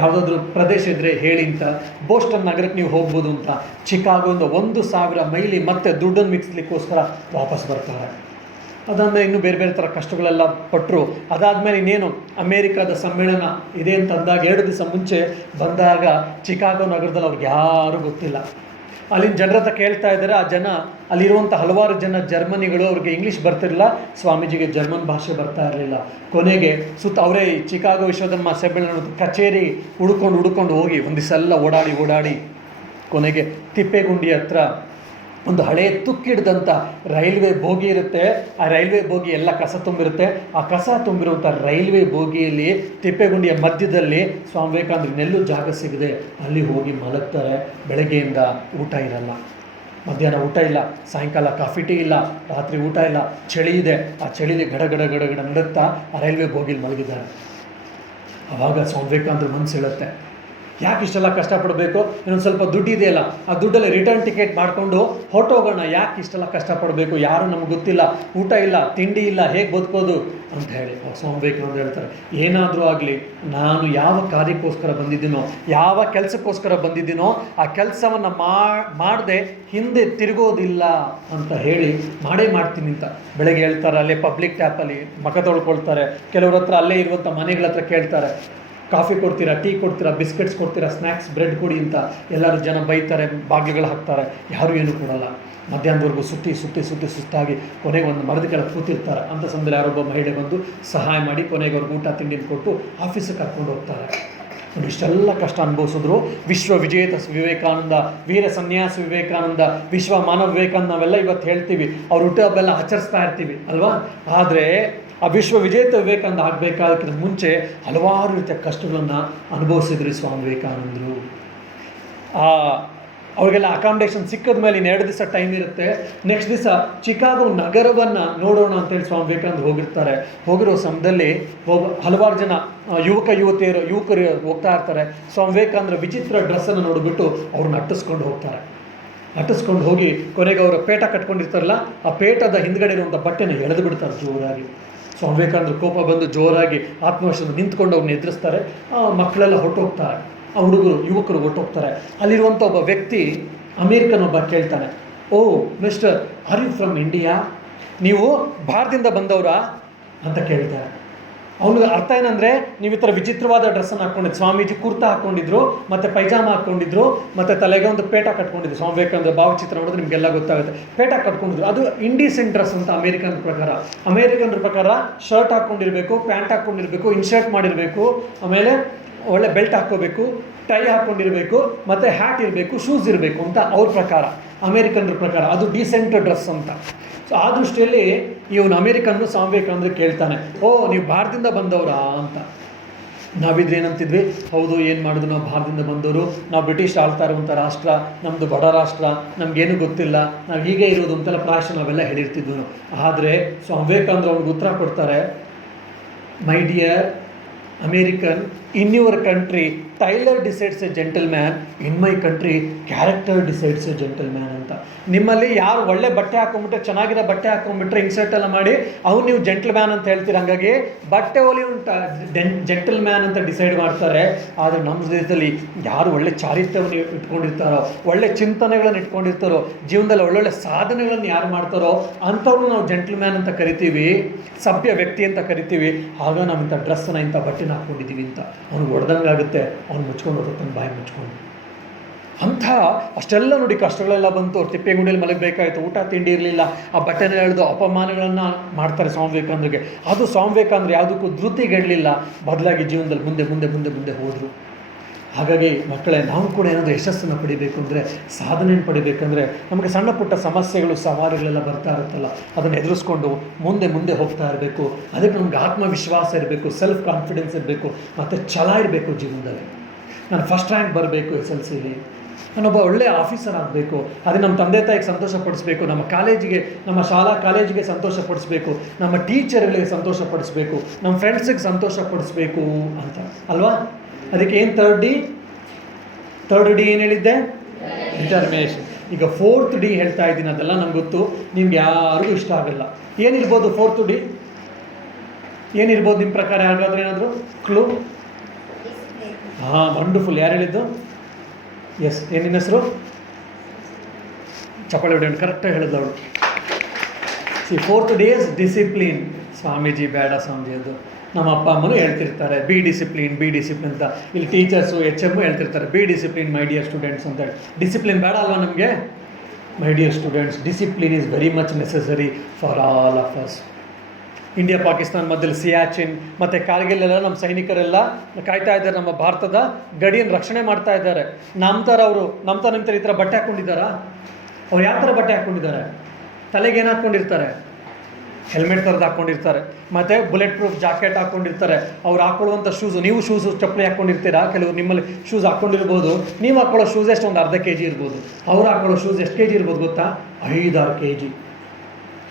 ಯಾವುದಾದ್ರೂ ಪ್ರದೇಶ ಇದ್ದರೆ ಹೇಳಿ ಅಂತ. ಬೋಸ್ಟನ್ ನಗರಕ್ಕೆ ನೀವು ಹೋಗ್ಬೋದು ಅಂತ. ಚಿಕಾಗೋಯಿಂದ 1,000 ಮೈಲಿ ಮತ್ತೆ ದುಡ್ಡನ್ನು ಮಿಕ್ಸ್ಲಿಕ್ಕೋಸ್ಕರ ವಾಪಸ್ ಬರ್ತಾರೆ. ಅದಾದಮೇಲೆ ಇನ್ನೂ ಬೇರೆ ಬೇರೆ ಥರ ಕಷ್ಟಗಳೆಲ್ಲ ಪಟ್ಟರು. ಅದಾದಮೇಲೆ ಇನ್ನೇನು ಅಮೇರಿಕಾದ ಸಮ್ಮೇಳನ ಇದೆ ಅಂತ ಅಂದಾಗ 2 ದಿವಸ ಮುಂಚೆ ಬಂದಾಗ ಚಿಕಾಗೋ ನಗರದಲ್ಲಿ ಅವ್ರಿಗೆ ಯಾರೂ ಗೊತ್ತಿಲ್ಲ. ಅಲ್ಲಿನ ಜನರ ಹತ್ರ ಕೇಳ್ತಾ ಇದ್ದಾರೆ. ಆ ಜನ, ಅಲ್ಲಿರುವಂಥ ಹಲವಾರು ಜನ ಜರ್ಮನಿಗಳು, ಅವ್ರಿಗೆ ಇಂಗ್ಲೀಷ್ ಬರ್ತಿರಲಿಲ್ಲ, ಸ್ವಾಮೀಜಿಗೆ ಜರ್ಮನ್ ಭಾಷೆ ಬರ್ತಾ ಇರಲಿಲ್ಲ. ಕೊನೆಗೆ ಅವರೇ ಚಿಕಾಗೋ ವಿಶ್ವಧರ್ಮ ಸಮ್ಮೇಳನ ಕಚೇರಿ ಹುಡ್ಕೊಂಡು ಹೋಗಿ ಒಂದು ದಿವಸ ಎಲ್ಲ ಓಡಾಡಿ ಕೊನೆಗೆ ತಿಪ್ಪೇಗುಂಡಿ ಹತ್ರ ಒಂದು ಹಳೆ ತುಕ್ಕಿಡ್ದಂಥ ರೈಲ್ವೆ ಬೋಗಿ ಇರುತ್ತೆ. ಆ ರೈಲ್ವೆ ಬೋಗಿ ಎಲ್ಲ ಕಸ ತುಂಬಿರುತ್ತೆ. ಆ ಕಸ ತುಂಬಿರುವಂಥ ರೈಲ್ವೆ ಬೋಗಿಯಲ್ಲಿ ತಿಪ್ಪೇಗುಂಡಿಯ ಮಧ್ಯದಲ್ಲಿ ಸ್ವಾಮಿ ವಿವೇಕಾನಂದರಿಗೆ ನೆಲ್ಲೂ ಜಾಗ ಸಿಗದೆ ಅಲ್ಲಿ ಹೋಗಿ ಮಲಗ್ತಾರೆ. ಬೆಳಗ್ಗೆಯಿಂದ ಊಟ ಇರಲ್ಲ, ಮಧ್ಯಾಹ್ನ ಊಟ ಇಲ್ಲ, ಸಾಯಂಕಾಲ ಕಾಫಿ ಟೀ ಇಲ್ಲ, ರಾತ್ರಿ ಊಟ ಇಲ್ಲ, ಚಳಿ ಇದೆ. ಆ ಚಳಿಲಿ ಗಡ ನಡುತ್ತಾ ಆ ರೈಲ್ವೆ ಬೋಗಿಲಿ ಮಲಗಿದ್ದಾರೆ. ಆವಾಗ ಸ್ವಾಮಿ ವಿವೇಕಾನಂದರ ಮನಸ್ಸು ಹೇಳುತ್ತೆ, ಯಾಕೆ ಇಷ್ಟೆಲ್ಲ ಕಷ್ಟಪಡಬೇಕು? ಇನ್ನೊಂದು ಸ್ವಲ್ಪ ದುಡ್ಡಿದೆಯಲ್ಲ, ಆ ದುಡ್ಡಲ್ಲಿ ರಿಟರ್ನ್ ಟಿಕೆಟ್ ಮಾಡಿಕೊಂಡು ಹೊರಟೋಗೋಣ, ಯಾಕೆ ಇಷ್ಟೆಲ್ಲ ಕಷ್ಟಪಡಬೇಕು? ಯಾರೂ ನಮ್ಗೆ ಗೊತ್ತಿಲ್ಲ, ಊಟ ಇಲ್ಲ, ತಿಂಡಿ ಇಲ್ಲ, ಹೇಗೆ ಬದುಕೋದು ಅಂತ ಹೇಳಿ ಸ್ವಾಮಿ ವಿವೇಕಾನಂದ ಹೇಳ್ತಾರೆ, ಏನಾದರೂ ಆಗಲಿ, ನಾನು ಯಾವ ಕಾರ್ಯಕ್ಕೋಸ್ಕರ ಬಂದಿದ್ದೀನೋ, ಯಾವ ಕೆಲಸಕ್ಕೋಸ್ಕರ ಬಂದಿದ್ದೀನೋ ಆ ಕೆಲಸವನ್ನು ಮಾಡದೆ ಹಿಂದೆ ತಿರುಗೋದಿಲ್ಲ ಅಂತ ಹೇಳಿ ಮಾಡೇ ಮಾಡ್ತೀನಿ ಅಂತ ಬೆಳಗ್ಗೆ ಹೇಳ್ತಾರೆ. ಅಲ್ಲೇ ಪಬ್ಲಿಕ್ ಟ್ಯಾಪಲ್ಲಿ ಮಖ ತೊಳ್ಕೊಳ್ತಾರೆ. ಕೆಲವ್ರ ಹತ್ರ ಅಲ್ಲೇ ಇರುವಂಥ ಮನೆಗಳ ಹತ್ರ ಕೇಳ್ತಾರೆ, ಕಾಫಿ ಕೊಡ್ತೀರಾ, ಟೀ ಕೊಡ್ತೀರಾ, ಬಿಸ್ಕೆಟ್ಸ್ ಕೊಡ್ತೀರಾ, ಸ್ನ್ಯಾಕ್ಸ್, ಬ್ರೆಡ್ ಕೊಡಿ ಅಂತ. ಎಲ್ಲರೂ ಜನ ಬೈತಾರೆ, ಬಾಗಿಲುಗಳು ಹಾಕ್ತಾರೆ, ಯಾರೂ ಏನೂ ಕೊಡಲ್ಲ. ಮಧ್ಯಾಹ್ನದವರೆಗೂ ಸುತ್ತಾಗಿ ಕೊನೆಗೆ ಒಂದು ಮರದ ಕೆಳಗೆ ಕೂತಿರ್ತಾರೆ. ಅಂಥ ಸಂದರ್ಭದಲ್ಲಿ ಯಾರೊಬ್ಬ ಮಹಿಳೆ ಬಂದು ಸಹಾಯ ಮಾಡಿ ಕೊನೆಗೆ ಅವ್ರಿಗೆ ಊಟ ತಿಂಡಿನ ಕೊಟ್ಟು ಆಫೀಸಿಗೆ ಕರ್ಕೊಂಡು ಹೋಗ್ತಾರೆ. ಇಷ್ಟೆಲ್ಲ ಕಷ್ಟ ಅನುಭವಿಸಿದ್ರು. ವಿಶ್ವ ವಿಜೇತ ವಿವೇಕಾನಂದ, ವೀರ ಸನ್ಯಾಸಿ ವಿವೇಕಾನಂದ, ವಿಶ್ವ ಮಾನವ ವಿವೇಕಾನಂದ, ನಾವೆಲ್ಲ ಇವತ್ತು ಹೇಳ್ತೀವಿ, ಅವ್ರ ಹುಟ್ಟುಹಬ್ಬೆಲ್ಲ ಆಚರಿಸ್ತಾ ಇರ್ತೀವಿ ಅಲ್ವಾ? ಆದರೆ ಆ ವಿಶ್ವ ವಿಜೇತ ವಿವೇಕಾನಂದ ಆಗಬೇಕಾದಕ್ಕಿಂತ ಮುಂಚೆ ಹಲವಾರು ರೀತಿಯ ಕಷ್ಟಗಳನ್ನು ಅನುಭವಿಸಿದ್ರಿ ಸ್ವಾಮಿ ವಿವೇಕಾನಂದರು. ಅವರಿಗೆಲ್ಲ ಅಕಾಮಿಡೇಷನ್ ಸಿಕ್ಕಿದ ಮೇಲೆ 2 ದಿವಸ ಟೈಮ್ ಇರುತ್ತೆ. ನೆಕ್ಸ್ಟ್ ದಿವಸ ಚಿಕಾಗೋ ನಗರವನ್ನು ನೋಡೋಣ ಅಂತೇಳಿ ಸ್ವಾಮಿ ವಿವೇಕಾನಂದ ಹೋಗಿರ್ತಾರೆ. ಹೋಗಿರೋ ಸಮಯದಲ್ಲಿ ಹಲವಾರು ಜನ ಯುವಕರು ಹೋಗ್ತಾ ಇರ್ತಾರೆ. ಸ್ವಾಮಿ ವಿವೇಕಾನಂದರ ವಿಚಿತ್ರ ಡ್ರೆಸ್ಸನ್ನು ನೋಡಿಬಿಟ್ಟು ಅವ್ರನ್ನ ಅಟ್ಟಿಸ್ಕೊಂಡು ಹೋಗಿ ಕೊನೆಗೆ ಅವರು ಪೇಟ ಕಟ್ಕೊಂಡಿರ್ತಾರಲ್ಲ, ಆ ಪೇಟದ ಹಿಂದ್ಗಡೆ ಇರುವಂಥ ಬಟ್ಟೆನ ಎಳೆದು ಬಿಡ್ತಾರೆ ಜೋರಾಗಿ. ಸ್ವಾಮಿ ವಿವೇಕಾನಂದರು ಕೋಪ ಬಂದು ಜೋರಾಗಿ ಆತ್ಮವಶದಿಂದ ನಿಂತ್ಕೊಂಡು ಅವ್ರನ್ನ ಎದುರಿಸ್ತಾರೆ. ಮಕ್ಕಳೆಲ್ಲ ಹೊರಟೋಗ್ತಾರೆ, ಆ ಯುವಕರು ಹೊರಟೋಗ್ತಾರೆ. ಅಲ್ಲಿರುವಂಥ ಒಬ್ಬ ವ್ಯಕ್ತಿ, ಅಮೇರಿಕನ್ ಒಬ್ಬ ಕೇಳ್ತಾನೆ, oh mister, are you from India? ನೀವು ಭಾರತದಿಂದ ಬಂದವರಾ ಅಂತ ಕೇಳ್ತಾರೆ. ಅವನಿಗೆ ಅರ್ಥ ಏನಂದರೆ, ನೀವು ಈ ಥರ ವಿಚಿತ್ರವಾದ ಡ್ರೆಸ್ಸನ್ನು ಹಾಕ್ಕೊಂಡಿದ್ದು, ಸ್ವಾಮೀಜಿ ಕುರ್ತಾ ಹಾಕ್ಕೊಂಡಿದ್ರು, ಮತ್ತು ಪೈಜಾಮ ಹಾಕ್ಕೊಂಡಿದ್ರು, ಮತ್ತು ತಲೆಗೆ ಒಂದು ಪೇಟ ಕಟ್ಕೊಂಡಿದ್ರು. ಸ್ವಾಮಿ ವಿವೇಕಾನಂದ ಭಾವಚಿತ್ರ ನೋಡಿದ್ರೆ ನಿಮಗೆಲ್ಲ ಗೊತ್ತಾಗುತ್ತೆ. ಪೇಟ ಕಟ್ಕೊಂಡಿದ್ರು, ಅದು ಇಂಡೀಸೆಂಟ್ ಡ್ರೆಸ್ ಅಂತ ಅಮೇರಿಕನ್ ಪ್ರಕಾರ ಶರ್ಟ್ ಹಾಕ್ಕೊಂಡಿರಬೇಕು, ಪ್ಯಾಂಟ್ ಹಾಕ್ಕೊಂಡಿರಬೇಕು, ಇನ್ಶರ್ಟ್ ಮಾಡಿರಬೇಕು, ಆಮೇಲೆ ಒಳ್ಳೆ ಬೆಲ್ಟ್ ಹಾಕ್ಕೋಬೇಕು, ಟೈ ಹಾಕ್ಕೊಂಡಿರಬೇಕು, ಮತ್ತು ಹ್ಯಾಟ್ ಇರಬೇಕು, ಶೂಸ್ ಇರಬೇಕು ಅಂತ ಅವ್ರ ಪ್ರಕಾರ, ಅಮೇರಿಕನ್ರ ಪ್ರಕಾರ ಅದು ಡೀಸೆಂಟ್ ಡ್ರೆಸ್ ಅಂತ. ಸೊ ಆ ದೃಷ್ಟಿಯಲ್ಲಿ ಇವನು ಅಮೇರಿಕನ್ನು ಸ್ವಾಮಿ ವಿವೇಕಾನಂದ ಕೇಳ್ತಾನೆ, ಓ ನೀವು ಭಾರತದಿಂದ ಬಂದವರಾ ಅಂತ. ನಾವಿದ್ರೆ ಏನಂತಿದ್ವಿ, ಹೌದು ಏನು ಮಾಡೋದು, ನಾವು ಭಾರತದಿಂದ ಬಂದವರು, ನಾವು ಬ್ರಿಟಿಷ್ ಆಳ್ತಾ ಇರುವಂಥ ರಾಷ್ಟ್ರ, ನಮ್ಮದು ಬಡ ರಾಷ್ಟ್ರ, ನಮಗೇನು ಗೊತ್ತಿಲ್ಲ, ನಾವು ಹೀಗೆ ಇರೋದು ಅಂತೆಲ್ಲ ಪ್ರಾಯಶಃ ನಾವೆಲ್ಲ ಹೇಳಿರ್ತಿದ್ವಿ. ಆದರೆ ಸ್ವಾಮಿ ವಿವೇಕಾನಂದ ಅವ್ರಿಗೆ ಉತ್ತರ ಕೊಡ್ತಾರೆ, my dear American, in your country tailor decides A gentleman, in my country character decides A gentleman ಅಂತ. ನಿಮ್ಮಲ್ಲಿ ಯಾರು ಒಳ್ಳೆ ಬಟ್ಟೆ ಹಾಕೊಂಡ್ಬಿಟ್ರೆ, ಚೆನ್ನಾಗಿರೋ ಬಟ್ಟೆ ಹಾಕೊಂಡ್ಬಿಟ್ರೆ, ಇನ್ಸರ್ಟ್ ಎಲ್ಲ ಮಾಡಿ ಅವ್ನು ನೀವು ಜೆಂಟಲ್ಮ್ಯಾನ್ ಅಂತ ಹೇಳ್ತೀರ. ಹಾಗಾಗಿ ಬಟ್ಟೆ ಹೊಲಿ ಉಂಟ ಜೆಂಟಲ್ಮ್ಯಾನ್ ಅಂತ ಡಿಸೈಡ್ ಮಾಡ್ತಾರೆ. ಆದರೆ ನಮ್ಮ ದೇಶದಲ್ಲಿ ಯಾರು ಒಳ್ಳೆ ಚಾರಿತ್ರ್ಯವನ್ನು ಇಟ್ಕೊಂಡಿರ್ತಾರೋ, ಒಳ್ಳೆ ಚಿಂತನೆಗಳನ್ನು ಇಟ್ಕೊಂಡಿರ್ತಾರೋ, ಜೀವನದಲ್ಲಿ ಒಳ್ಳೊಳ್ಳೆ ಸಾಧನೆಗಳನ್ನು ಯಾರು ಮಾಡ್ತಾರೋ ಅಂಥವ್ರು ನಾವು ಜೆಂಟಲ್ಮ್ಯಾನ್ ಅಂತ ಕರಿತೀವಿ, ಸಭ್ಯ ವ್ಯಕ್ತಿ ಅಂತ ಕರಿತೀವಿ. ಆಗ ನಾವು ಇಂಥ ಡ್ರೆಸ್ಸನ್ನು ಇಂಥ ಬಟ್ಟೆನ ಹಾಕ್ಕೊಂಡಿದ್ದೀವಿ ಅಂತ ಅವ್ನಿಗೆ ಹೊಡೆದಂಗಾಗುತ್ತೆ. ಅವ್ನು ಮುಚ್ಕೊಂಡು ಹೋಗುತ್ತೆ, ಬಾಯಿ ಮುಚ್ಕೊಂಡು. ಅಂಥ ಅಷ್ಟೆಲ್ಲ ನೋಡಿ ಕಷ್ಟಗಳೆಲ್ಲ ಬಂತು. ಅವ್ರು ತಿಪ್ಪೆಗುಂಡಿಯಲ್ಲಿ ಮಲಗಬೇಕಾಯಿತು, ಊಟ ತಿಂಡಿ ಇರಲಿಲ್ಲ, ಆ ಬಟ್ಟೆನ ಎಳೆದು ಅಪಮಾನಗಳನ್ನು ಮಾಡ್ತಾರೆ ಸ್ವಾಮಿ ವಿವೇಕಾನಂದರಿಗೆ. ಅದು ಸ್ವಾಮಿ ವಿವೇಕಾನಂದರು ಯಾವುದಕ್ಕೂ ಧೃತಿಗೆಡಲಿಲ್ಲ, ಬದಲಾಗಿ ಜೀವನದಲ್ಲಿ ಮುಂದೆ ಮುಂದೆ ಮುಂದೆ ಮುಂದೆ ಹೋದರು. ಹಾಗಾಗಿ ಮಕ್ಕಳೇ, ನಾವು ಕೂಡ ಏನಾದರೂ ಯಶಸ್ಸನ್ನು ಪಡಿಬೇಕು ಅಂದರೆ, ಸಾಧನೆಯನ್ನು ಪಡಿಬೇಕಂದ್ರೆ ನಮಗೆ ಸಣ್ಣ ಪುಟ್ಟ ಸಮಸ್ಯೆಗಳು, ಸವಾಲುಗಳೆಲ್ಲ ಬರ್ತಾ ಇರುತ್ತಲ್ಲ, ಅದನ್ನು ಎದುರಿಸ್ಕೊಂಡು ಮುಂದೆ ಮುಂದೆ ಹೋಗ್ತಾ ಇರಬೇಕು. ಅದಕ್ಕೆ ನಮ್ಗೆ ಆತ್ಮವಿಶ್ವಾಸ ಇರಬೇಕು, ಸೆಲ್ಫ್ ಕಾನ್ಫಿಡೆನ್ಸ್ ಇರಬೇಕು, ಮತ್ತು ಛಲ ಇರಬೇಕು ಜೀವನದಲ್ಲಿ. ನಾನು ಫಸ್ಟ್ ರ್ಯಾಂಕ್ ಬರಬೇಕು SLCಲಿ, ನಾನೊಬ್ಬ ಒಳ್ಳೆಯ ಆಫೀಸರ್ ಆಗಬೇಕು, ಅದೇ ನಮ್ಮ ತಂದೆ ತಾಯಿಗೆ ಸಂತೋಷ ಪಡಿಸ್ಬೇಕು, ನಮ್ಮ ಕಾಲೇಜಿಗೆ, ನಮ್ಮ ಶಾಲಾ ಕಾಲೇಜಿಗೆ ಸಂತೋಷ ಪಡಿಸ್ಬೇಕು, ನಮ್ಮ ಟೀಚರ್ಗಳಿಗೆ ಸಂತೋಷ ಪಡಿಸ್ಬೇಕು, ನಮ್ಮ ಫ್ರೆಂಡ್ಸಿಗೆ ಸಂತೋಷ ಪಡಿಸ್ಬೇಕು ಅಂತ ಅಲ್ವಾ. ಅದಕ್ಕೆ ಏನು ಥರ್ಡ್ ಡಿ ಏನು ಹೇಳಿದ್ದೆ? ಡಿಟರ್ಮಿನೇಷನ್. ಈಗ 4th D ಹೇಳ್ತಾ ಇದ್ದೀನಿ, ಅದೆಲ್ಲ ನಮ್ಗೆ ಗೊತ್ತು, ನಿಮ್ಗೆ ಯಾರಿಗೂ ಇಷ್ಟ ಆಗಲ್ಲ. ಏನಿರ್ಬೋದು 4th D? ಏನಿರ್ಬೋದು ನಿಮ್ಮ ಪ್ರಕಾರ? ಯಾರಿಗಾದ್ರೂ ಏನಾದರೂ ಕ್ಲೂ? ಹಾಂ, ವಂಡರ್ಫುಲ್. ಯಾರು ಹೇಳಿದ್ದು? ಎಸ್, ಏನಿನ ಹೆಸರು? ಚಪ್ಪಾಳೆ ಹೊಡೆಯೋಣ, ಕರೆಕ್ಟಾಗಿ ಹೇಳಿದ್ದು ಅವಳು. 4th D is discipline. Swamiji ಬೇಡ ಸ್ವಾಮೀಜಿ, ಅದು ನಮ್ಮ ಅಪ್ಪ ಅಮ್ಮನೂ ಹೇಳ್ತಿರ್ತಾರೆ, ಬಿ ಡಿಸಿಪ್ಲಿನ್ ಅಂತ. ಇಲ್ಲಿ ಟೀಚರ್ಸು HM ಹೇಳ್ತಿರ್ತಾರೆ, ಬಿ ಡಿಸಿಪ್ಲಿನ್ ಮೈ ಡಿಯರ್ ಸ್ಟೂಡೆಂಟ್ಸ್ ಅಂತ ಹೇಳಿ. ಡಿಸಿಪ್ಲಿನ್ ಬೇಡ ಅಲ್ವಾ ನಮಗೆ? ಮೈ dear students, discipline is very much necessary for all of us. India Pakistan ಮಧ್ಯದಲ್ಲಿ ಸಿಯಾಚಿನ್ ಮತ್ತು ಕಾರ್ಗಿಲೆಲ್ಲ ನಮ್ಮ ಸೈನಿಕರೆಲ್ಲ ಕಾಯ್ತಾ ಇದ್ದಾರೆ, ನಮ್ಮ ಭಾರತದ ಗಡಿಯನ್ನು ರಕ್ಷಣೆ ಮಾಡ್ತಾ ಇದ್ದಾರೆ. ನಮ್ಮ ಥರ ಈ ಥರ ಬಟ್ಟೆ ಹಾಕ್ಕೊಂಡಿದ್ದಾರಾ? ಅವ್ರು ಯಾವ ಥರ ಬಟ್ಟೆ ಹಾಕ್ಕೊಂಡಿದ್ದಾರೆ? ತಲೆಗೆ ಏನು ಹಾಕ್ಕೊಂಡಿರ್ತಾರೆ? ಹೆಲ್ಮೆಟ್ ಥರದ್ದು ಹಾಕ್ಕೊಂಡಿರ್ತಾರೆ, ಮತ್ತು ಬುಲೆಟ್ ಪ್ರೂಫ್ ಜಾಕೆಟ್ ಹಾಕ್ಕೊಂಡಿರ್ತಾರೆ. ಅವ್ರು ಹಾಕ್ಕೊಳ್ಳುವಂಥ ಶೂಸು, ನೀವು ಶೂಸು ಚಪ್ಪಲಿ ಹಾಕ್ಕೊಂಡಿರ್ತೀರಾ, ಕೆಲವರು ನಿಮ್ಮಲ್ಲಿ ಶೂಸ್ ಹಾಕ್ಕೊಂಡಿರ್ಬೋದು. ನೀವು ಹಾಕ್ಕೊಳ್ಳೋ ಶೂಸ್ ಎಷ್ಟು? ಒಂದು ಅರ್ಧ kg ಇರ್ಬೋದು. ಅವ್ರು ಹಾಕ್ಕೊಳ್ಳೋ ಶೂಸ್ ಎಷ್ಟು kg ಇರ್ಬೋದು ಗೊತ್ತಾ? 5-6 kg.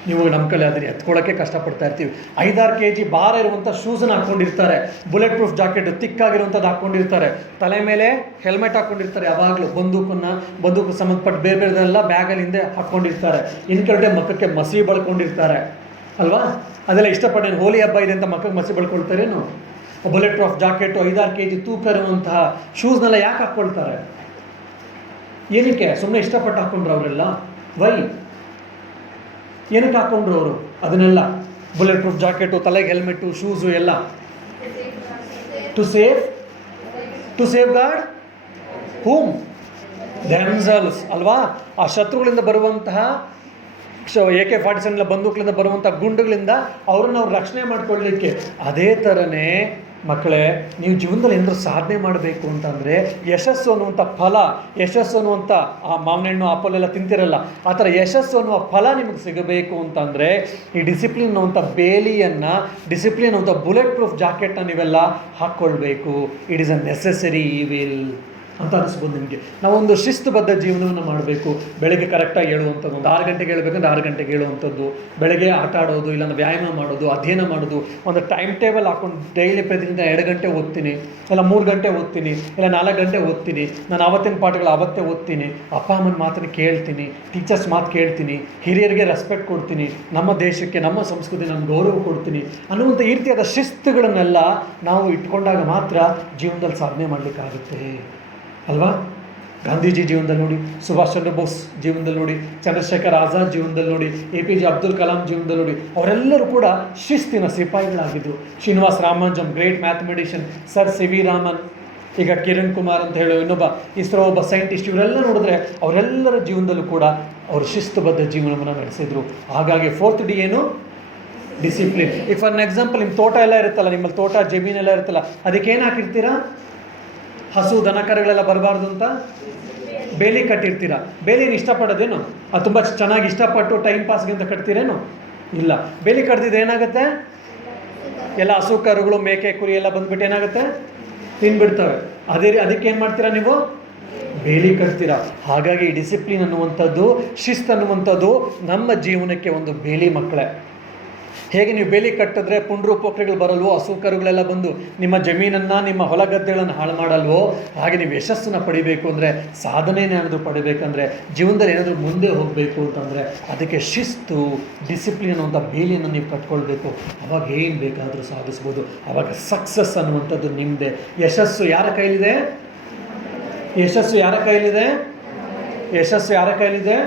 ನೀವು ನಮ್ಮ ಕಡೆ ಅದನ್ನು ಎತ್ಕೊಳ್ಳೋಕ್ಕೆ ಕಷ್ಟಪಡ್ತಾ ಇರ್ತೀವಿ. 5-6 kg ಭಾರ ಇರುವಂಥ ಶೂಸನ್ನು ಹಾಕ್ಕೊಂಡಿರ್ತಾರೆ, ಬುಲೆಟ್ ಪ್ರೂಫ್ ಜಾಕೆಟ್ ತಿಕ್ಕಾಗಿರುವಂಥದ್ದು ಹಾಕ್ಕೊಂಡಿರ್ತಾರೆ, ತಲೆ ಮೇಲೆ ಹೆಲ್ಮೆಟ್ ಹಾಕ್ಕೊಂಡಿರ್ತಾರೆ, ಯಾವಾಗಲೂ ಬಂದೂಕು ಸಂಬಂಧಪಟ್ಟ ಬೇರೆ ಬೇರೆದೆಲ್ಲ ಬ್ಯಾಗಲ್ಲಿ ಹಿಂದೆ ಹಾಕ್ಕೊಂಡಿರ್ತಾರೆ. ಇನ್ನು ಕೆಲವು ಮಕ್ಕಕ್ಕೆ ಮಸಿ ಬಳ್ಕೊಂಡಿರ್ತಾರೆ ಅಲ್ವಾ? ಅದೆಲ್ಲ ಇಷ್ಟಪಟ್ಟೇನು, ಹೋಲಿ ಹಬ್ಬ ಇದೆ ಅಂತ ಮಕ್ಕಳಿಗೆ ಮಸಿ ಬಳ್ಕೊಳ್ತಾರೇನು? ಬುಲೆಟ್ ಪ್ರೂಫ್ ಜಾಕೆಟು, 5-6 kg ತೂಕ ಇರುವಂತಹ ಶೂಸ್ನೆಲ್ಲ ಯಾಕೆ ಹಾಕ್ಕೊಳ್ತಾರೆ? ಏನಕ್ಕೆ? ಸುಮ್ಮನೆ ಇಷ್ಟಪಟ್ಟು ಹಾಕ್ಕೊಂಡ್ರು ಅವರೆಲ್ಲ? ವೈ? ಏನಕ್ಕೆ ಹಾಕ್ಕೊಂಡ್ರು ಅವರು ಅದನ್ನೆಲ್ಲ? ಬುಲೆಟ್ ಪ್ರೂಫ್ ಜಾಕೆಟು, ತಲೆಗೆ ಹೆಲ್ಮೆಟ್ಟು, ಶೂಸು ಎಲ್ಲ to safeguard whom? Themselves ಅಲ್ವಾ? ಆ ಶತ್ರುಗಳಿಂದ ಬರುವಂತಹ AK-47 ಬಂದೂಕಲಿಂದ ಬರುವಂಥ ಗುಂಡುಗಳಿಂದ ಅವ್ರನ್ನ ಅವ್ರು ರಕ್ಷಣೆ ಮಾಡ್ಕೊಳ್ಳಲಿಕ್ಕೆ. ಅದೇ ಥರನೇ ಮಕ್ಕಳೇ, ನೀವು ಜೀವನದಲ್ಲಿ ಏನಾದರೂ ಸಾಧನೆ ಮಾಡಬೇಕು ಅಂತಂದರೆ, ಯಶಸ್ಸು ಅನ್ನುವಂಥ ಫಲ, ಯಶಸ್ಸು ಅನ್ನುವಂಥ ಆ ಮಾವಿನ ಹಣ್ಣು ಆಪಲ್ ಎಲ್ಲ ತಿಂತಿರಲ್ಲ, ಆ ಥರ ಯಶಸ್ಸು ಅನ್ನುವ ಫಲ ನಿಮಗೆ ಸಿಗಬೇಕು ಅಂತಂದರೆ ಈ ಡಿಸಿಪ್ಲಿನ್ ಅನ್ನುವಂಥ ಬೇಲಿಯನ್ನು, ಡಿಸಿಪ್ಲಿನ್ ಅನ್ನುವಂಥ ಬುಲೆಟ್ ಪ್ರೂಫ್ ಜಾಕೆಟ್ನ ನೀವೆಲ್ಲ ಹಾಕ್ಕೊಳ್ಬೇಕು. It is a necessary evil ಅಂತ ಅನಿಸ್ಬೋದು ನಿಮಗೆ. ನಾವೊಂದು ಶಿಸ್ತುಬದ್ಧ ಜೀವನವನ್ನು ಮಾಡಬೇಕು. ಬೆಳಗ್ಗೆ ಕರೆಕ್ಟಾಗಿ ಹೇಳುವಂಥದ್ದು, ಒಂದು 6 ಗಂಟೆಗೆ ಹೇಳಬೇಕಂದ್ರೆ 6 ಗಂಟೆಗೆ ಹೇಳುವಂಥದ್ದು, ಬೆಳಗ್ಗೆ ಆಟ ಆಡೋದು, ಇಲ್ಲಾಂದ್ರೆ ವ್ಯಾಯಾಮ ಮಾಡೋದು, ಅಧ್ಯಯನ ಮಾಡೋದು, ಒಂದು ಟೈಮ್ ಟೇಬಲ್ ಹಾಕ್ಕೊಂಡು ಡೈಲಿ ಪ್ರತಿದಿನ 2 ಗಂಟೆ ಓದ್ತೀನಿ, ಇಲ್ಲ 3 ಗಂಟೆ ಓದ್ತೀನಿ, ಇಲ್ಲ 4 ಗಂಟೆ ಓದ್ತೀನಿ, ನಾನು ಆವತ್ತಿನ ಪಾಠಗಳು ಆವತ್ತೇ ಓದ್ತೀನಿ, ಅಪ್ಪ ಅಮ್ಮನ ಮಾತನ್ನು ಕೇಳ್ತೀನಿ, ಟೀಚರ್ಸ್ ಮಾತು ಕೇಳ್ತೀನಿ, ಹಿರಿಯರಿಗೆ ರೆಸ್ಪೆಕ್ಟ್ ಕೊಡ್ತೀನಿ, ನಮ್ಮ ದೇಶಕ್ಕೆ, ನಮ್ಮ ಸಂಸ್ಕೃತಿ ನಾನು ಗೌರವ ಕೊಡ್ತೀನಿ ಅನ್ನುವಂಥ ಈ ರೀತಿಯಾದ ಶಿಸ್ತುಗಳನ್ನೆಲ್ಲ ನಾವು ಇಟ್ಕೊಂಡಾಗ ಮಾತ್ರ ಜೀವನದಲ್ಲಿ ಸಾಧನೆ ಮಾಡಲಿಕ್ಕಾಗುತ್ತೆ ಅಲ್ವಾ? ಗಾಂಧೀಜಿ ಜೀವನದಲ್ಲಿ ನೋಡಿ, ಸುಭಾಷ್ ಚಂದ್ರ ಬೋಸ್ ಜೀವನದಲ್ಲಿ ನೋಡಿ, ಚಂದ್ರಶೇಖರ್ ಆಜಾದ್ ಜೀವನದಲ್ಲಿ ನೋಡಿ, APJ ಅಬ್ದುಲ್ ಕಲಾಂ ಜೀವನದಲ್ಲಿ ನೋಡಿ, ಅವರೆಲ್ಲರೂ ಕೂಡ ಶಿಸ್ತಿನ ಸಿಪಾಯಿಗಳಾಗಿದ್ದರು. Srinivas Ramanujam, great mathematician, sir CV Raman, ಈಗ ಕಿರಣ್ ಕುಮಾರ್ ಅಂತ ಹೇಳೋ ಇನ್ನೊಬ್ಬ ಇಸ್ರೋ ಒಬ್ಬ ಸೈಂಟಿಸ್ಟ್, ಇವರೆಲ್ಲ ನೋಡಿದ್ರೆ ಅವರೆಲ್ಲರ ಜೀವನದಲ್ಲೂ ಕೂಡ ಅವರು ಶಿಸ್ತುಬದ್ಧ ಜೀವನವನ್ನು ನಡೆಸಿದರು. ಹಾಗಾಗಿ 4th D ಏನು? ಡಿಸಿಪ್ಲಿನ್. ಈಗ ಫಾರ್ ಎಕ್ಸಾಂಪಲ್ ನಿಮ್ಮ ತೋಟ ಎಲ್ಲ ಇರುತ್ತಲ್ಲ, ನಿಮ್ಮಲ್ಲಿ ತೋಟ ಜಮೀನೆಲ್ಲ ಇರುತ್ತಲ್ಲ, ಅದಕ್ಕೇನು ಹಾಕಿರ್ತೀರಾ? ಹಸು ದನ ಕರುಗಳೆಲ್ಲ ಬರಬಾರ್ದು ಅಂತ ಬೇಲಿ ಕಟ್ಟಿರ್ತೀರಾ. ಬೇಲಿನ ಇಷ್ಟಪಡೋದೇನು? ಅದು ತುಂಬ ಚೆನ್ನಾಗಿ ಇಷ್ಟಪಟ್ಟು ಟೈಮ್ ಪಾಸ್ಗೆ ಅಂತ ಕಟ್ತೀರೇನು? ಇಲ್ಲ. ಬೇಲಿ ಕಟ್ತಿದ್ರೆ ಏನಾಗುತ್ತೆ? ಎಲ್ಲ ಹಸು ಕರುಗಳು ಮೇಕೆ ಕುರಿ ಎಲ್ಲ ಬಂದ್ಬಿಟ್ಟು ಏನಾಗುತ್ತೆ? ತಿನ್ಬಿಡ್ತವೆ. ಅದಕ್ಕೆ ಏನು ಮಾಡ್ತೀರಾ ನೀವು? ಬೇಲಿ ಕಟ್ತೀರಾ. ಹಾಗಾಗಿ ಡಿಸಿಪ್ಲಿನ್ ಅನ್ನುವಂಥದ್ದು, ಶಿಸ್ತು ಅನ್ನುವಂಥದ್ದು ನಮ್ಮ ಜೀವನಕ್ಕೆ ಒಂದು ಬೇಲಿ ಮಕ್ಕಳೇ. ಹೇಗೆ ನೀವು ಬೇಲಿ ಕಟ್ಟಿದ್ರೆ ಪುಂಡ್ರು ಪೋಖ್ರಿಗಳು ಬರಲ್ವೋ, ಹಸು ಕರುಗಳೆಲ್ಲ ಬಂದು ನಿಮ್ಮ ಜಮೀನನ್ನು, ನಿಮ್ಮ ಹೊಲ ಗದ್ದೆಗಳನ್ನು ಹಾಳು ಮಾಡಲ್ವೋ, ಹಾಗೆ ನೀವು ಯಶಸ್ಸನ್ನು ಪಡಿಬೇಕು ಅಂದರೆ, ಸಾಧನೆನೇ ಏನಾದರೂ ಪಡಿಬೇಕಂದ್ರೆ, ಜೀವನದಲ್ಲಿ ಏನಾದರೂ ಮುಂದೆ ಹೋಗಬೇಕು ಅಂತಂದರೆ ಅದಕ್ಕೆ ಶಿಸ್ತು, ಡಿಸಿಪ್ಲಿನ್ ಅನ್ನುವಂಥ ಬೇಲಿಯನ್ನು ನೀವು ಕಟ್ಕೊಳ್ಬೇಕು. ಅವಾಗ ಏನು ಬೇಕಾದರೂ ಸಾಧಿಸ್ಬೋದು. ಅವಾಗ ಸಕ್ಸಸ್ ಅನ್ನುವಂಥದ್ದು ನಿಮ್ಮದೇ. ಯಶಸ್ಸು ಯಾರ ಕೈಲಿದೆ? ಯಶಸ್ಸು ಯಾರ ಕೈಲಿದೆ? ಯಶಸ್ಸು ಯಾರ ಕೈಲಿದೆ?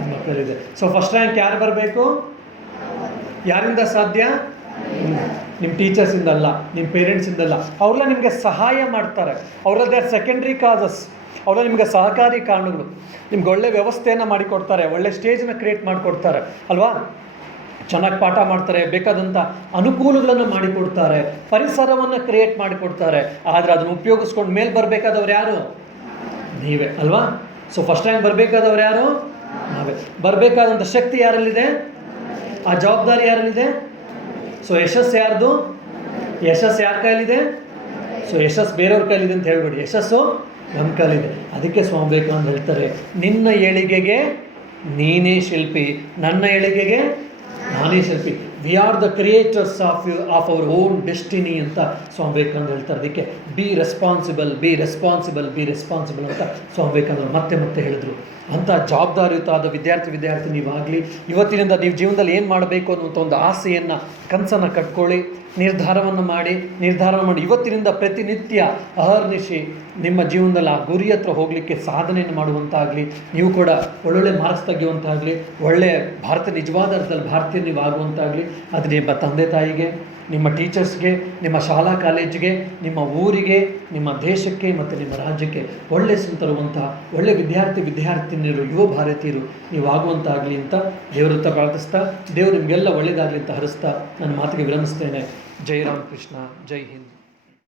ನಿಮ್ಮ ಕೈಲಿದೆ. ಸೊ ಫಸ್ಟ್ ರ್ಯಾಂಕ್ ಯಾರು ಬರಬೇಕು? ಯಾರಿಂದ ಸಾಧ್ಯ? ನಿಮ್ಮ ಟೀಚರ್ಸಿಂದಲ್ಲ, ನಿಮ್ಮ ಪೇರೆಂಟ್ಸಿಂದಲ್ಲ. ಅವರೆಲ್ಲ ನಿಮಗೆ ಸಹಾಯ ಮಾಡ್ತಾರೆ. ಅವರದ್ದೇ ಸೆಕೆಂಡ್ರಿ ಕಾಸಸ್. ಅವರೆಲ್ಲ ನಿಮಗೆ ಸಹಕಾರಿ ಕಾರಣಗಳು. ನಿಮ್ಗೆ ಒಳ್ಳೆ ವ್ಯವಸ್ಥೆಯನ್ನು ಮಾಡಿಕೊಡ್ತಾರೆ, ಒಳ್ಳೆ ಸ್ಟೇಜನ್ನು ಕ್ರಿಯೇಟ್ ಮಾಡಿಕೊಡ್ತಾರೆ ಅಲ್ವಾ? ಚೆನ್ನಾಗಿ ಪಾಠ ಮಾಡ್ತಾರೆ, ಬೇಕಾದಂಥ ಅನುಕೂಲಗಳನ್ನು ಮಾಡಿಕೊಡ್ತಾರೆ, ಪರಿಸರವನ್ನು ಕ್ರಿಯೇಟ್ ಮಾಡಿಕೊಡ್ತಾರೆ. ಆದರೆ ಅದನ್ನು ಉಪಯೋಗಿಸ್ಕೊಂಡು ಮೇಲೆ ಬರಬೇಕಾದವ್ರು ಯಾರು? ನೀವೇ ಅಲ್ವಾ? ಸೊ ಫಸ್ಟ್ ರ್ಯಾಂಕ್ ಬರಬೇಕಾದವ್ರು ಯಾರು? ನಾವೇ. ಬರಬೇಕಾದಂಥ ಶಕ್ತಿ ಯಾರಲ್ಲಿದೆ? ಆ ಜವಾಬ್ದಾರಿ ಯಾರಲ್ಲಿದೆ? ಸೊ ಯಶಸ್ಸು ಯಾರ್ದು? ಯಶಸ್ಸು ಯಾರ ಕೈಲಿದೆ? ಸೊ ಯಶಸ್ಸು ಬೇರೆಯವ್ರ ಕೈಲಿದೆ ಅಂತ ಹೇಳ್ಬೇಡಿ, ಯಶಸ್ಸು ನಮ್ಮ ಕೈಲಿದೆ. ಅದಕ್ಕೆ ಸ್ವಾಮಿ ವಿವೇಕಾನಂದ ಹೇಳ್ತಾರೆ, ನಿನ್ನ ಏಳಿಗೆಗೆ ನೀನೇ ಶಿಲ್ಪಿ, ನನ್ನ ಏಳಿಗೆಗೆ ನಾನೇ ಶಿಲ್ಪಿ. We are the creators of our own destiny ಅಂತ ಸ್ವಾಮಿ ವಿವೇಕಾನಂದ ಹೇಳ್ತಾರೆ. ಅದಕ್ಕೆ B responsible, B responsible, B responsible ಅಂತ ಸ್ವಾಮಿ ವಿವೇಕಾನಂದ ಮತ್ತೆ ಮತ್ತೆ ಹೇಳಿದ್ರು. ಅಂಥ ಜವಾಬ್ದಾರಿಯುತವಾದ ವಿದ್ಯಾರ್ಥಿ ನೀವಾಗಲಿ, ಇವತ್ತಿನಿಂದ ನೀವು ಜೀವನದಲ್ಲಿ ಏನು ಮಾಡಬೇಕು ಅನ್ನುವಂಥ ಒಂದು ಆಸೆಯನ್ನು, ಕನಸನ್ನು ಕಟ್ಕೊಳ್ಳಿ, ನಿರ್ಧಾರವನ್ನು ಮಾಡಿ ಇವತ್ತಿನಿಂದ ಪ್ರತಿನಿತ್ಯ ಅಹರ್ನಿಶಿ ನಿಮ್ಮ ಜೀವನದಲ್ಲಿ ಆ ಗುರಿ ಹತ್ರ ಹೋಗಲಿಕ್ಕೆ ಸಾಧನೆಯನ್ನು ಮಾಡುವಂತಾಗಲಿ, ನೀವು ಕೂಡ ಒಳ್ಳೊಳ್ಳೆ ಮಾರ್ಕ್ಸ್ ತೆಗೆಯುವಂತಾಗಲಿ, ಒಳ್ಳೆಯ ನಿಜವಾದ ಅರ್ಥದಲ್ಲಿ ಭಾರತೀಯ ನೀವು ಆಗುವಂತಾಗಲಿ. ಅದು ನಿಮ್ಮ ತಂದೆ ತಾಯಿಗೆ, ನಿಮ್ಮ ಟೀಚರ್ಸ್ಗೆ, ನಿಮ್ಮ ಶಾಲಾ ಕಾಲೇಜಿಗೆ, ನಿಮ್ಮ ಊರಿಗೆ, ನಿಮ್ಮ ದೇಶಕ್ಕೆ ಮತ್ತು ನಿಮ್ಮ ರಾಜ್ಯಕ್ಕೆ ಒಳ್ಳೆ ತರುವಂತಹ ಒಳ್ಳೆ ವಿದ್ಯಾರ್ಥಿನಿಯರು, ಯುವ ಭಾರತೀಯರು ನೀವು ಆಗುವಂತಾಗಲಿ ಅಂತ ದೇವರ ಹತ್ರ ಪ್ರಾರ್ಥಿಸ್ತಾ, ದೇವರು ನಿಮಗೆಲ್ಲ ಒಳ್ಳೆಯದಾಗಲಿ ಅಂತ ಹರಿಸ್ತಾ ನನ್ನ ಮಾತಿಗೆ ವಿರಮಿಸ್ತೇನೆ. ಜೈ ರಾಮ್ ಕೃಷ್ಣ, ಜೈ ಹಿಂದ್.